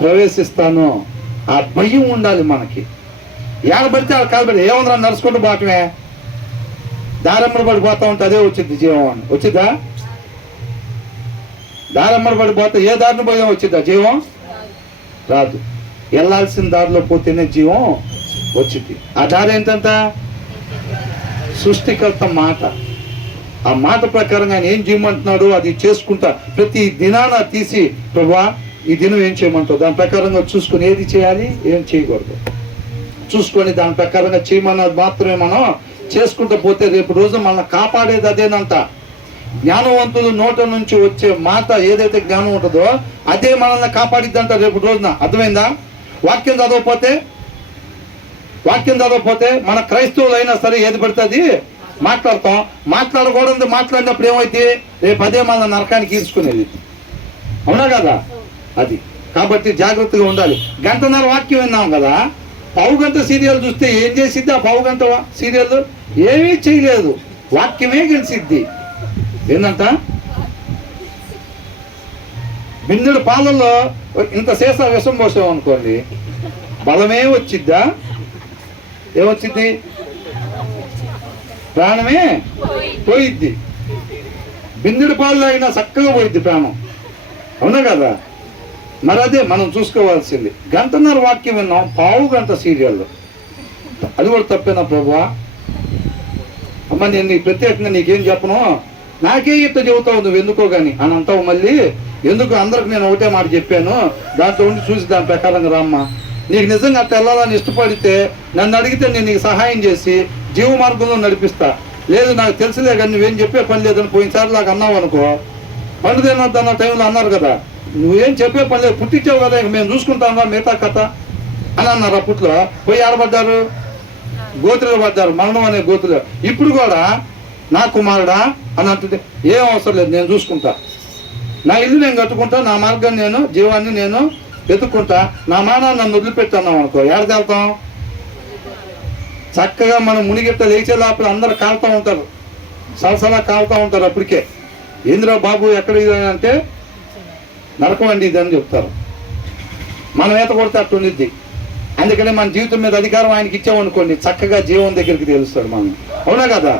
ప్రవేశిస్తాను. ఆ భయం ఉండాలి మనకి. ఏడబడితే ఆ కాలు పెట్టి ఏమన్నా నడుచుకుంటూ పోవటమే, దారమ్మడి పడిపోతా ఉంటే అదే వచ్చింది జీవం అని. వచ్చిద్దా? దారమ్మడి పడిపోతే ఏ దారిని పోయా వచ్చిద్దా జీవం? రాదు. వెళ్ళాల్సిన దారిలో పోతేనే జీవం వచ్చింది. ఆ దారి ఏంటంట? సృష్టికర్త మాట. ఆ మాట ప్రకారంగా ఆయన ఏం చేయమంటున్నాడు అది చేసుకుంటా. ప్రతి దినాన తీసి ప్రభువా ఈ దినం ఏం చేయమంటావు, దాని ప్రకారంగా చూసుకొని ఏది చేయాలి ఏం చేయకూడదు చూసుకొని దాని ప్రకారంగా చేయమన్నది మాత్రమే మనం చేసుకుంటూ పోతే రేపు రోజు మనల్ని కాపాడేది అదేనంట. జ్ఞానవంతులు నోట నుంచి వచ్చే మాట ఏదైతే జ్ఞానం ఉంటుందో అదే మనల్ని కాపాడిద్దంట రేపు రోజున. అర్థమైందా? వాక్యం చదవకపోతే మన క్రైస్తవులు అయినా సరే ఏది పడుతుంది మాట్లాడతాం. మాట్లాడకూడదు. మాట్లాడినప్పుడు ఏమైతే రేపు అదే మన నరకానికి ఈడ్చుకునేది. అవునా కదా? అది కాబట్టి జాగ్రత్తగా ఉండాలి. గంటన్నర వాక్యం విన్నాం కదా, పావు గంట సీరియల్ చూస్తే ఏం చేసిద్ది? ఆ పావు గంట సీరియల్ ఏమీ చేయలేదు, వాక్యమే గెలిచిద్ది. ఏంటంట? బిందుడు పాలల్లో ఇంత సీసా విషం పోసాం అనుకోండి, బలమే వచ్చిద్దా? ఏమొచ్చిద్ది? ప్రాణమే పోయిద్ది. బిందుడు పాలు తాగినా చక్కగా పోయిద్ది ప్రాణం. అవునా కదా? మరి అదే మనం చూసుకోవాల్సింది. గంటన్నర వాక్యం విన్నాం, పావు గంట సీరియల్లో. అది కూడా తప్పేనా ప్రభువా? అమ్మ నేను నీకు ప్రత్యేకంగా నీకేం చెప్పను, నాకే ఇట్లా చెబుతావు నువ్వు ఎందుకో కానీ అని అంటావు. మళ్ళీ ఎందుకు అందరికి నేను ఒకటే మాట చెప్పాను, దాంట్లో ఉండి చూసి దాని ప్రకారంగా రామ్మా. నీకు నిజంగా అట్లా వెళ్ళాలని ఇష్టపడితే నన్ను అడిగితే నేను నీకు సహాయం చేసి జీవ మార్గంలో నడిపిస్తా. లేదు నాకు తెలుసులే కానీ నువ్వేం చెప్పే పని లేదని పోయినసారి లాగా అన్నావు అనుకో, పండు తినొద్దన్న టైంలో అన్నారు కదా, నువ్వేం చెప్పే పని లేదు, పుట్టించావు కదా, ఇక మేము చూసుకుంటాం మిగతా కథ అని అన్నారు. అప్పట్లో పోయి ఆడబడ్డారు, గోతులు పడ్డారు, మరణం అనే గోతులు. ఇప్పుడు కూడా నా కుమారుడా అని అంటుంది, ఏం అవసరం లేదు, నేను చూసుకుంటా, నా ఇల్లు నేను కట్టుకుంటా, నా మార్గాన్ని నేను జీవాన్ని నేను వెతుక్కుంటా, నా మానాన్ని నన్ను వదిలిపెట్టన్నాం అనుకో, ఏడకెళ్తాం? చక్కగా మనం మునిగిట్ట లేచే లోపల అందరూ కాలుతూ ఉంటారు, సలసలా కాలుతూ ఉంటారు. అప్పటికే ఏంద్రా బాబు ఎక్కడ ఇది అంటే నరకం అండి ఇది అని చెప్తారు. మనం ఈత కొడితే అట్టు ఉండిద్ది. అందుకని మన జీవితం మీద అధికారం ఆయనకి ఇచ్చామనుకోండి, చక్కగా జీవం దగ్గరికి తెలుస్తాడు మనం. అవునా కదా?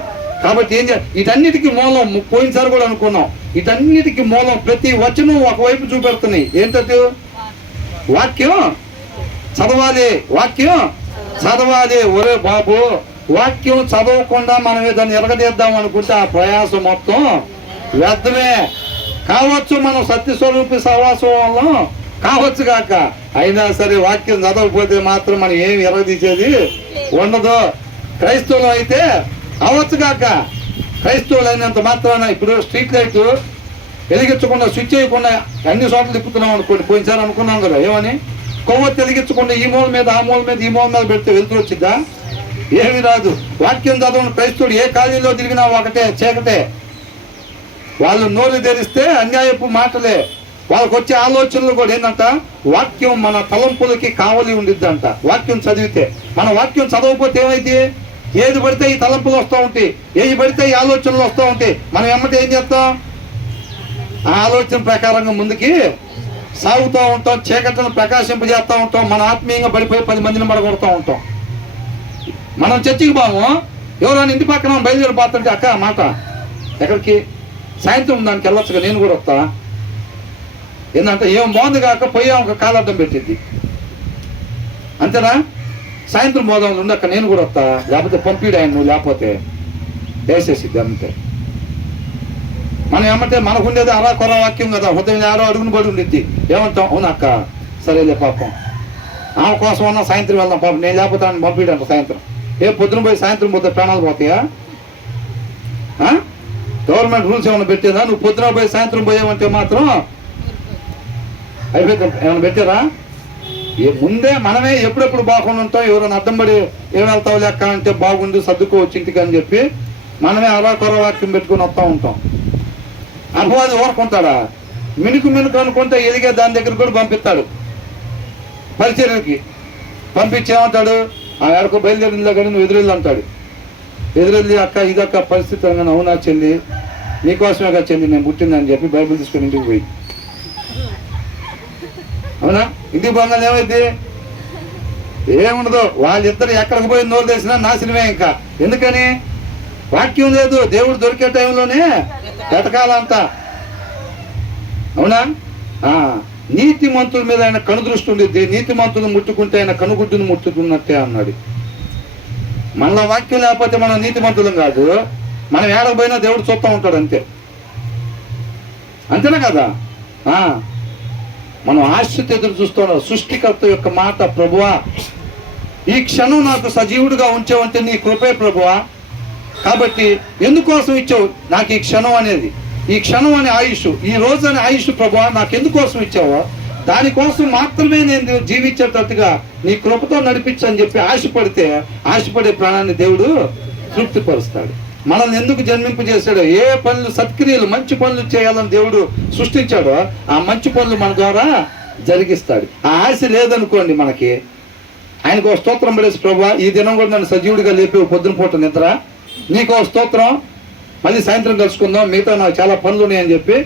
కాబట్టి ఏం వీటన్నిటికీ మూలం, పోయినసారి కూడా అనుకున్నాం, వీటన్నిటికీ మూలం ప్రతి వచనం ఒకవైపు చూపెడుతున్నాయి. ఏంటది? వాక్యం చదవాలి, వాక్యం చదవాలి. ఒరే బాబు, వాక్యం చదవకుండా మనం ఏదైనా ఎరగదీద్దాం అనుకుంటే ఆ ప్రయాసం మొత్తం వ్యర్థమే. కావచ్చు మనం సత్యస్వరూపి సహవాసం వల్ల కావచ్చు కాక, అయినా సరే వాక్యం చదవకపోతే మాత్రం మనం ఏమి ఎరగదీసేది ఉండదు. క్రైస్తవులు అయితే అవచ్చు కాక, క్రైస్తవులు అయినంత మాత్రాన ఇప్పుడు స్ట్రీట్ లైట్ వెలిగించకుండా స్విచ్ చేయకుండా అన్ని చోట్ల తిప్పుతున్నాం అనుకోండి, పోయినసారి అనుకున్నాం కదా, ఏమని కొవ్వొత్తి వెలిగించకుండా ఈ మూల మీద ఆ మూల మీద ఈ మూల మీద పెడితే వెళ్తూ వచ్చిద్దా? ఏమి రాదు. వాక్యం చదవని క్రైస్తవుడు ఏ కాలేజీలో తిరిగినా ఒకటే చీకటే. వాళ్ళు నోరు తెరిస్తే అన్యాయపు మాటలే. వాళ్ళకి వచ్చే ఆలోచనలు కూడా ఏంటంట, వాక్యం మన తలంపులకి కావలి ఉండిద్దంట. వాక్యం చదివితే, మన వాక్యం చదవకపోతే ఏమైంది? ఏది పడితే ఈ తలంపులు వస్తూ ఉంటాయి, ఏది పడితే ఈ ఆలోచనలు వస్తూ ఉంటాయి. మనం ఎమ్మటి ఏం చేస్తాం? ఆ ఆలోచన ప్రకారంగా ముందుకి సాగుతూ ఉంటాం, చీకటిని ప్రకాశింపజేస్తూ ఉంటాం, మన ఆత్మీయంగా పడిపోయి 10 మందిని పడగొడుతూ ఉంటాం. మనం చర్చికి బాము, ఎవరైనా ఇంటి పక్కన బయలుదేరిపోతుంటే అక్క మాట ఎక్కడికి, సాయంత్రం దానికి వెళ్ళొచ్చుగా, నేను కూడా వస్తా. ఏంటంటే ఏం బాగుంది కాక పోయాం, ఒక కాలడ్డం పెట్టింది అంతేనా? సాయంత్రం పోదాం ఉండి అక్క, నేను కూడా వస్తా, లేకపోతే పంపిడు ఆయన, నువ్వు లేకపోతే వేసేసిద్ది అంతే. మనం ఏమంటే మనకు ఉండేది అలా కొర వాక్యం కదా, హృదయం ఆరో అడుగును పడి ఉండిద్ది. ఏమంటాం? అవును అక్క, సరేలే పాపం ఆమె కోసం అన్నా సాయంత్రం వెళ్దాం, పాపం నేను లేకపోతే ఆయన పంపిడంట సాయంత్రం. పొద్దున పోయి సాయంత్రం పోతే ప్రాణాలు పోతాయా? గవర్నమెంట్ రూల్స్ ఏమైనా పెట్టేదా? నువ్వు పొద్దున పోయి సాయంత్రం పోయావంటే మాత్రం అయిపోయింది. ఏమైనా పెట్టారా? ముందే మనమే ఎప్పుడెప్పుడు బాగుండి ఉంటాం, ఎవరైనా అడ్డం పడి ఏం వెళ్తావు లెక్క అంటే బాగుండి సర్దుకోవచ్చు ఇంటికి అని చెప్పి మనమే అలా కొర వాక్యం పెట్టుకుని వస్తూ ఉంటాం. అపవాది ఊరుకుంటాడా? మినుకు అనుకుంటే ఎదిగే దాని దగ్గర కూడా పంపిస్తాడు, పరిచర్యకి పంపించేమంటాడు, ఆ ఎడకు బయలుదేరిందిలో కానీ నువ్వు ఎదురెళ్ళి అంటాడు. ఎదురెళ్ళి అక్క ఇదక్క పరిస్థితి అనగానే, అవునా చెల్లి నీకోసమే కదా చెల్లి నేను పుట్టిందని చెప్పి బైబిల్ తీసుకొని ఇంటికి పోయి, అవునా ఇంటికి పోగానే ఏమైంది? ఏముండదు, వాళ్ళిద్దరు ఎక్కడికి పోయి నోరు తెచ్చినా నాశనమే. ఇంకా ఎందుకని? వాక్యం లేదు. దేవుడు దొరికే టైంలోనే వెతకాలంతా, అవునా? నీతిమంతుల మీద ఆయన కనుదృష్టి ఉండిద్ది, నీతిమంతులను ముట్టుకుంటే ఆయన కనుగుడ్డును ముట్టుకున్నట్టే అన్నాడు. మనలో వాక్యం లేకపోతే మనం నీతిమంతులం కాదు, మనం ఏడకపోయినా దేవుడు చూస్తూ ఉంటాడు అంతే. అంతేనా కదా? మనం ఆశతో ఎదురు చూస్తున్నాం. సృష్టికర్త యొక్క మాట, ప్రభువా ఈ క్షణం నాకు సజీవుడిగా ఉంచావంటే నీ కృపే ప్రభువా, కాబట్టి ఎందుకోసం ఇచ్చావు నాకు ఈ క్షణం అనేది, ఈ క్షణం అనే ఆయుష్, ఈ రోజు అనే ఆయుష్ ప్రభువా నాకు ఎందుకోసం ఇచ్చావో దానికోసం మాత్రమే నేను జీవించేటట్టుగా నీ కృపతో నడిపించని చెప్పి ఆశపడితే, ఆశపడే ప్రాణాన్ని దేవుడు తృప్తిపరుస్తాడు. మనల్ని ఎందుకు జన్మింపజేశాడో, ఏ పనులు సత్క్రియలు మంచి పనులు చేయాలని దేవుడు సృష్టించాడో ఆ మంచి పనులు మన ద్వారా జరిగిస్తాడు. ఆ ఆశ లేదనుకోండి మనకి, ఆయనకు ఒక స్తోత్రం పడేసి, ప్రభువా ఈ దినం కూడా నన్ను సజీవుడిగా లేపి పొద్దున పూట నిద్ర, నీకు స్తోత్రం, మళ్ళీ సాయంత్రం కలుసుకుందాం, మిగతా నాకు చాలా పనులు ఉన్నాయని చెప్పి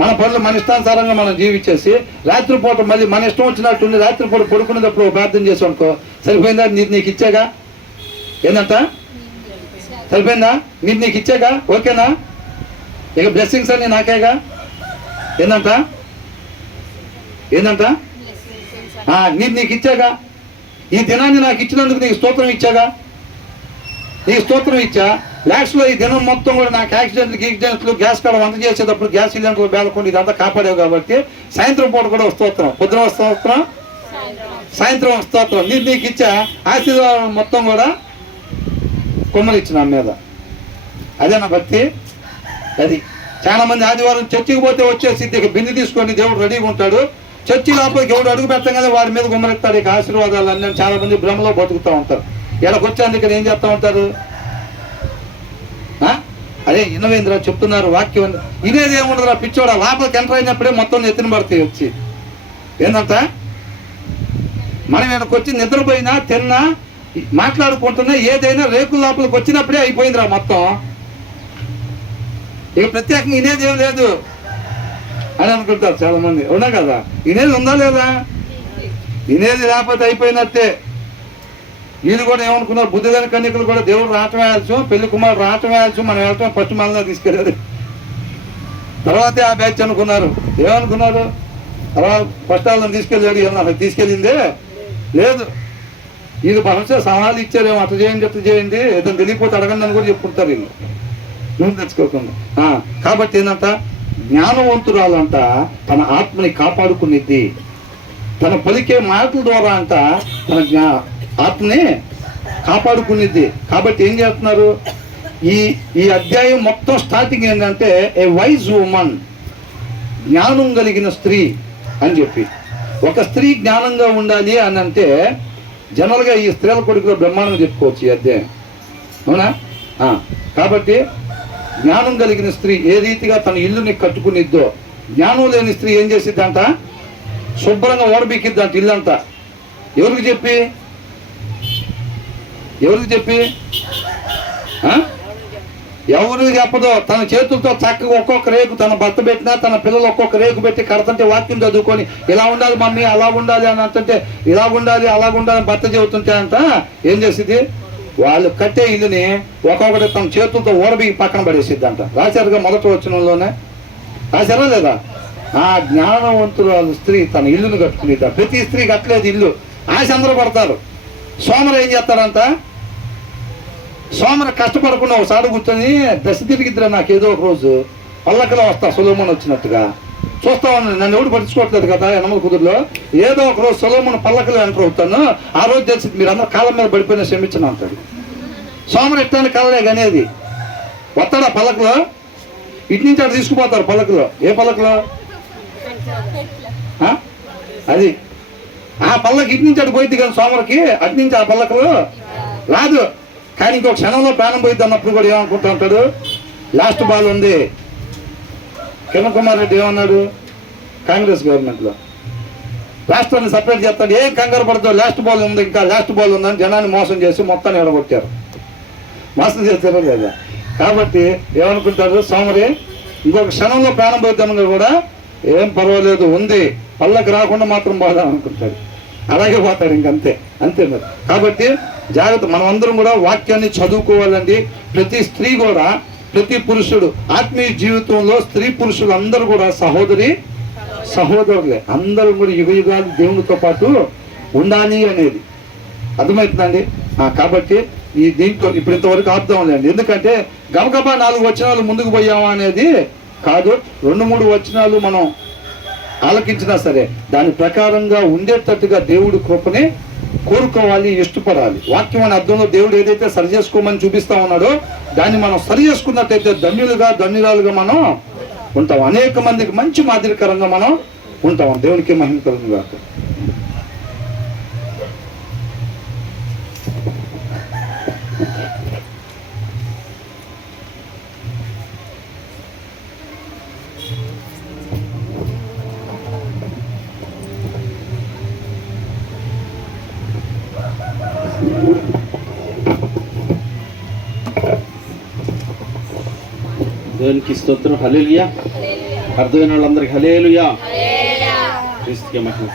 మన పనులు మన ఇష్టానుసారంగా మనం జీవించేసి రాత్రిపూట మళ్ళీ మన ఇష్టం వచ్చినట్టుండి రాత్రిపూట పడుకునేటప్పుడు ప్రార్థన చేసి అనుకో, సరిపోయిందా? నీకు ఇచ్చాగా, ఏందంట సరిపోయిందా? నీకు ఇచ్చాగా, ఓకేనా? ఇక బ్లెస్సింగ్స్ అన్ని నాకేగా, ఏందంట ఏంటంట? నీకు ఇచ్చాగా, ఈ దినాన్ని నాకు ఇచ్చినందుకు నీకు స్తోత్రం ఇచ్చాగా, నీకు స్తోత్రం ఇచ్చా. లాస్ట్లో ఈ దినం మొత్తం కూడా నాకు యాక్సిడెంట్లు గ్యాస్ కాడ వంట చేసేటప్పుడు గ్యాస్ సిలిండర్లు బేలకుండా ఇదంతా కాపాడేవు కాబట్టి సాయంత్రం పూట కూడా స్తోత్రం, పొద్దున స్తోత్రం, సాయంత్రం స్తోత్రం. నీకు ఇచ్చా ఆశీర్వాదం మొత్తం కూడా కుమ్మరిచ్చిన నా మీద. అదే నా భక్తి. అది చాలా మంది ఆదివారం చర్చికి పోతే వచ్చేసి ఇక బింది తీసుకొని దేవుడు రెడీగా ఉంటాడు. చర్చి లోపలికి ఎవడు అడుగు పెట్టగానే వాడి మీద గుమ్మరెత్తాడు ఇక ఆశీర్వాదాలు అన్నీ. చాలా మంది భ్రమలో బతుకుతూ ఉంటారు. ఇక్కడికి వచ్చేందుకు ఇక్కడ ఏం చేస్తూ ఉంటారు? అదే ఇన్నవేంద్ర చెప్తున్నారు వాక్యం. ఇదేది ఏముండదురా పిచ్చోడా, లోపలికి ఎంటర్ అయినప్పుడే మొత్తం నెత్తిన పడతాయి వచ్చి. ఏంటంట? మనం ఇక్కడికి వచ్చి నిద్రపోయినా తిన్నా మాట్లాడుకుంటున్నా ఏదైనా రేకుల లోపలికి వచ్చినప్పుడే అయిపోయిందిరా మొత్తం. ఇక ప్రత్యేకంగా ఇనేది ఏం లేదు అని అనుకుంటారు చాలా మంది. అవునా కదా? ఇనేది ఉందా లేదా? ఇనేది లేకపోతే అయిపోయినట్టే. వీళ్ళు కూడా ఏమనుకున్నారు? బుద్ధి లేని కన్యకులు కూడా దేవుడు రావటం వేయాల్సి, పెళ్లి కుమారుడు రావటం వేయాల్సి, మనం వెళ్ళటం ఫస్ట్ మనలో తీసుకెళ్ళారు. తర్వాతే ఆ బ్యాచ్ అనుకున్నారు. ఏమనుకున్నారు? తర్వాత ఫస్ట్ వాళ్ళని తీసుకెళ్ళాడు. తీసుకెళ్ళిందే లేదు. వీళ్ళు బహుశా సవాళ్ళు ఇచ్చారేమో, అట్లా చేయండి అట్లా చేయండి, ఏదైనా తెలియకపోతే అడగండి అని కూడా చెప్పుకుంటారు వీళ్ళు, నువ్వు తెచ్చుకోకుండా. కాబట్టి ఏంటంట? జ్ఞానవంతురాలంట తన ఆత్మని కాపాడుకునేది, తన పలికే మాటల ద్వారా అంట తన ఆత్మని కాపాడుకునేది. కాబట్టి ఏం చేస్తున్నారు? ఈ అధ్యాయం మొత్తం స్టార్టింగ్ ఏంటంటే ఏ వైజ్ ఉమన్, జ్ఞానం కలిగిన స్త్రీ అని చెప్పి. ఒక స్త్రీ జ్ఞానంగా ఉండాలి అని అంటే జనరల్గా ఈ స్త్రీల కొడుకులో బ్రహ్మాండంగా చెప్పుకోవచ్చు ఈ అధ్యాయం. అవునా? కాబట్టి జ్ఞానం కలిగిన స్త్రీ ఏ రీతిగా తన ఇల్లుని కట్టుకునిద్దో, జ్ఞానం లేని స్త్రీ ఏం చేసిద్దంట? శుభ్రంగా ఓడబిక్కిద్దంట ఇల్లంతా. ఎవరికి చెప్పి? ఎవరికి చెప్పి? ఎవరికి చెప్పదో. తన చేతులతో చక్కగా ఒక్కొక్క రేకు తన భర్త పెట్టినా, తన పిల్లలు ఒక్కొక్క రేకు పెట్టి కడతంటే వాక్యం చదువుకొని ఇలా ఉండాలి మమ్మీ, అలా ఉండాలి అని అంటుంటే, ఇలా ఉండాలి అలా ఉండాలి భర్త చెబుతుంటే అంట ఏం చేసింది? వాళ్ళు కట్టే ఇల్లుని ఒక్కొక్కటి తన చేతులతో ఓడబిగి పక్కన పడేసిద్దంట. రాశారుగా మొదటి వచనంలోనే, రాశారా లేదా? ఆ జ్ఞానవంతురాలు స్త్రీ తన ఇల్లును కట్టుకునేద్దాం. ప్రతి స్త్రీ కట్టలేదు ఇల్లు. ఆశ అందరూ పడతారు. సోమరు ఏం చేస్తారంట? సోమరు కష్టపడకుండా ఒకసారి కూర్చొని దశ తిరిగిద్దరా నాకు ఏదో ఒక రోజు పల్లకలో వస్తా సొలొమోను వచ్చినట్టుగా. చూస్తా ఉన్నాను, నన్ను ఎవడు పట్టించుకోవట్లేదు కదా యనమల కుదురులో. ఏదో ఒక రోజు సొలొమోను పల్లకలో ఎంటర్ అవుతాను, ఆ రోజు తెలిసి మీరు అందరూ కాళ్ళ మీద పడిపోయినా క్షమించను అంటాడు. సోమరు ఎట్టాన్ని కళ్ళలే కనేది. వస్తాడా పల్లకలో? ఇటు నుంచి అటు తీసుకుపోతారు పల్లకలో. ఏ పల్లకలో? అది ఆ పల్లకి ఇటు నుంచి అటు పోయింది కానీ సోమరికి అటు నుంచి ఆ పల్లకలో రాదు. కానీ ఇంకొక క్షణంలో ప్రాణం పోయిద్ది అన్నప్పుడు కూడా ఏమనుకుంటా ఉంటాడు? లాస్ట్ బాల్ ఉంది. కిరణ్ కుమార్ రెడ్డి ఏమన్నాడు? కాంగ్రెస్ గవర్నమెంట్లో రాష్ట్రాన్ని సపరేట్ చేస్తాడు. ఏం కంగారు పడతావు, లాస్ట్ బాల్ ఉంది, ఇంకా లాస్ట్ బాల్ ఉందని జనాన్ని మోసం చేసి మొత్తాన్ని ఎడగొట్టారు. మోసం చేస్తారో లేదా? కాబట్టి ఏమనుకుంటారు? సోమరి ఇంకొక క్షణంలో ప్రాణం పోయిద్దామని కూడా ఏం పర్వాలేదు ఉంది, పళ్ళకి రాకుండా మాత్రం పోదాం అనుకుంటాడు. అలాగే పోతాడు ఇంకంతే, అంతే మరి. కాబట్టి జాగ్రత్త. మనం అందరం కూడా వాక్యాన్ని చదువుకోవాలండి. ప్రతి స్త్రీ కూడా, ప్రతి పురుషుడు ఆత్మీయ జీవితంలో స్త్రీ పురుషులు అందరూ కూడా సహోదరులే. అందరూ కూడా యుగ యుగాలు దేవునితో పాటు ఉండాలి అనేది అర్థమవుతుందండి. కాబట్టి ఈ దీంట్లో ఇప్పుడు ఇంతవరకు ఆపుదాంలేండి. ఎందుకంటే గబగబా 4 వచనాలు ముందుకు పోయామా అనేది కాదు. 2-3 వచనాలు మనం ఆలకించినా సరే దాని ప్రకారంగా ఉండేటట్టుగా దేవుడు కృపని కోరుకోవాలి, ఇష్టపడాలి. వాక్యం అనే అర్థంలో దేవుడు ఏదైతే సరి చేసుకోమని చూపిస్తా ఉన్నాడో దాన్ని మనం సరి చేసుకున్నట్టయితే ధన్యురాలుగా మనం ఉంటాం. అనేక మందికి మంచి మాదిరికరంగా మనం ఉంటాం. దేవునికి మహిమ కలుగును గాక. దేవునికి స్తోత్రం. హల్లెలూయా. అర్థమైన వాళ్ళందరికీ హల్లెలూయా. క్రీస్తుకి మహిమ.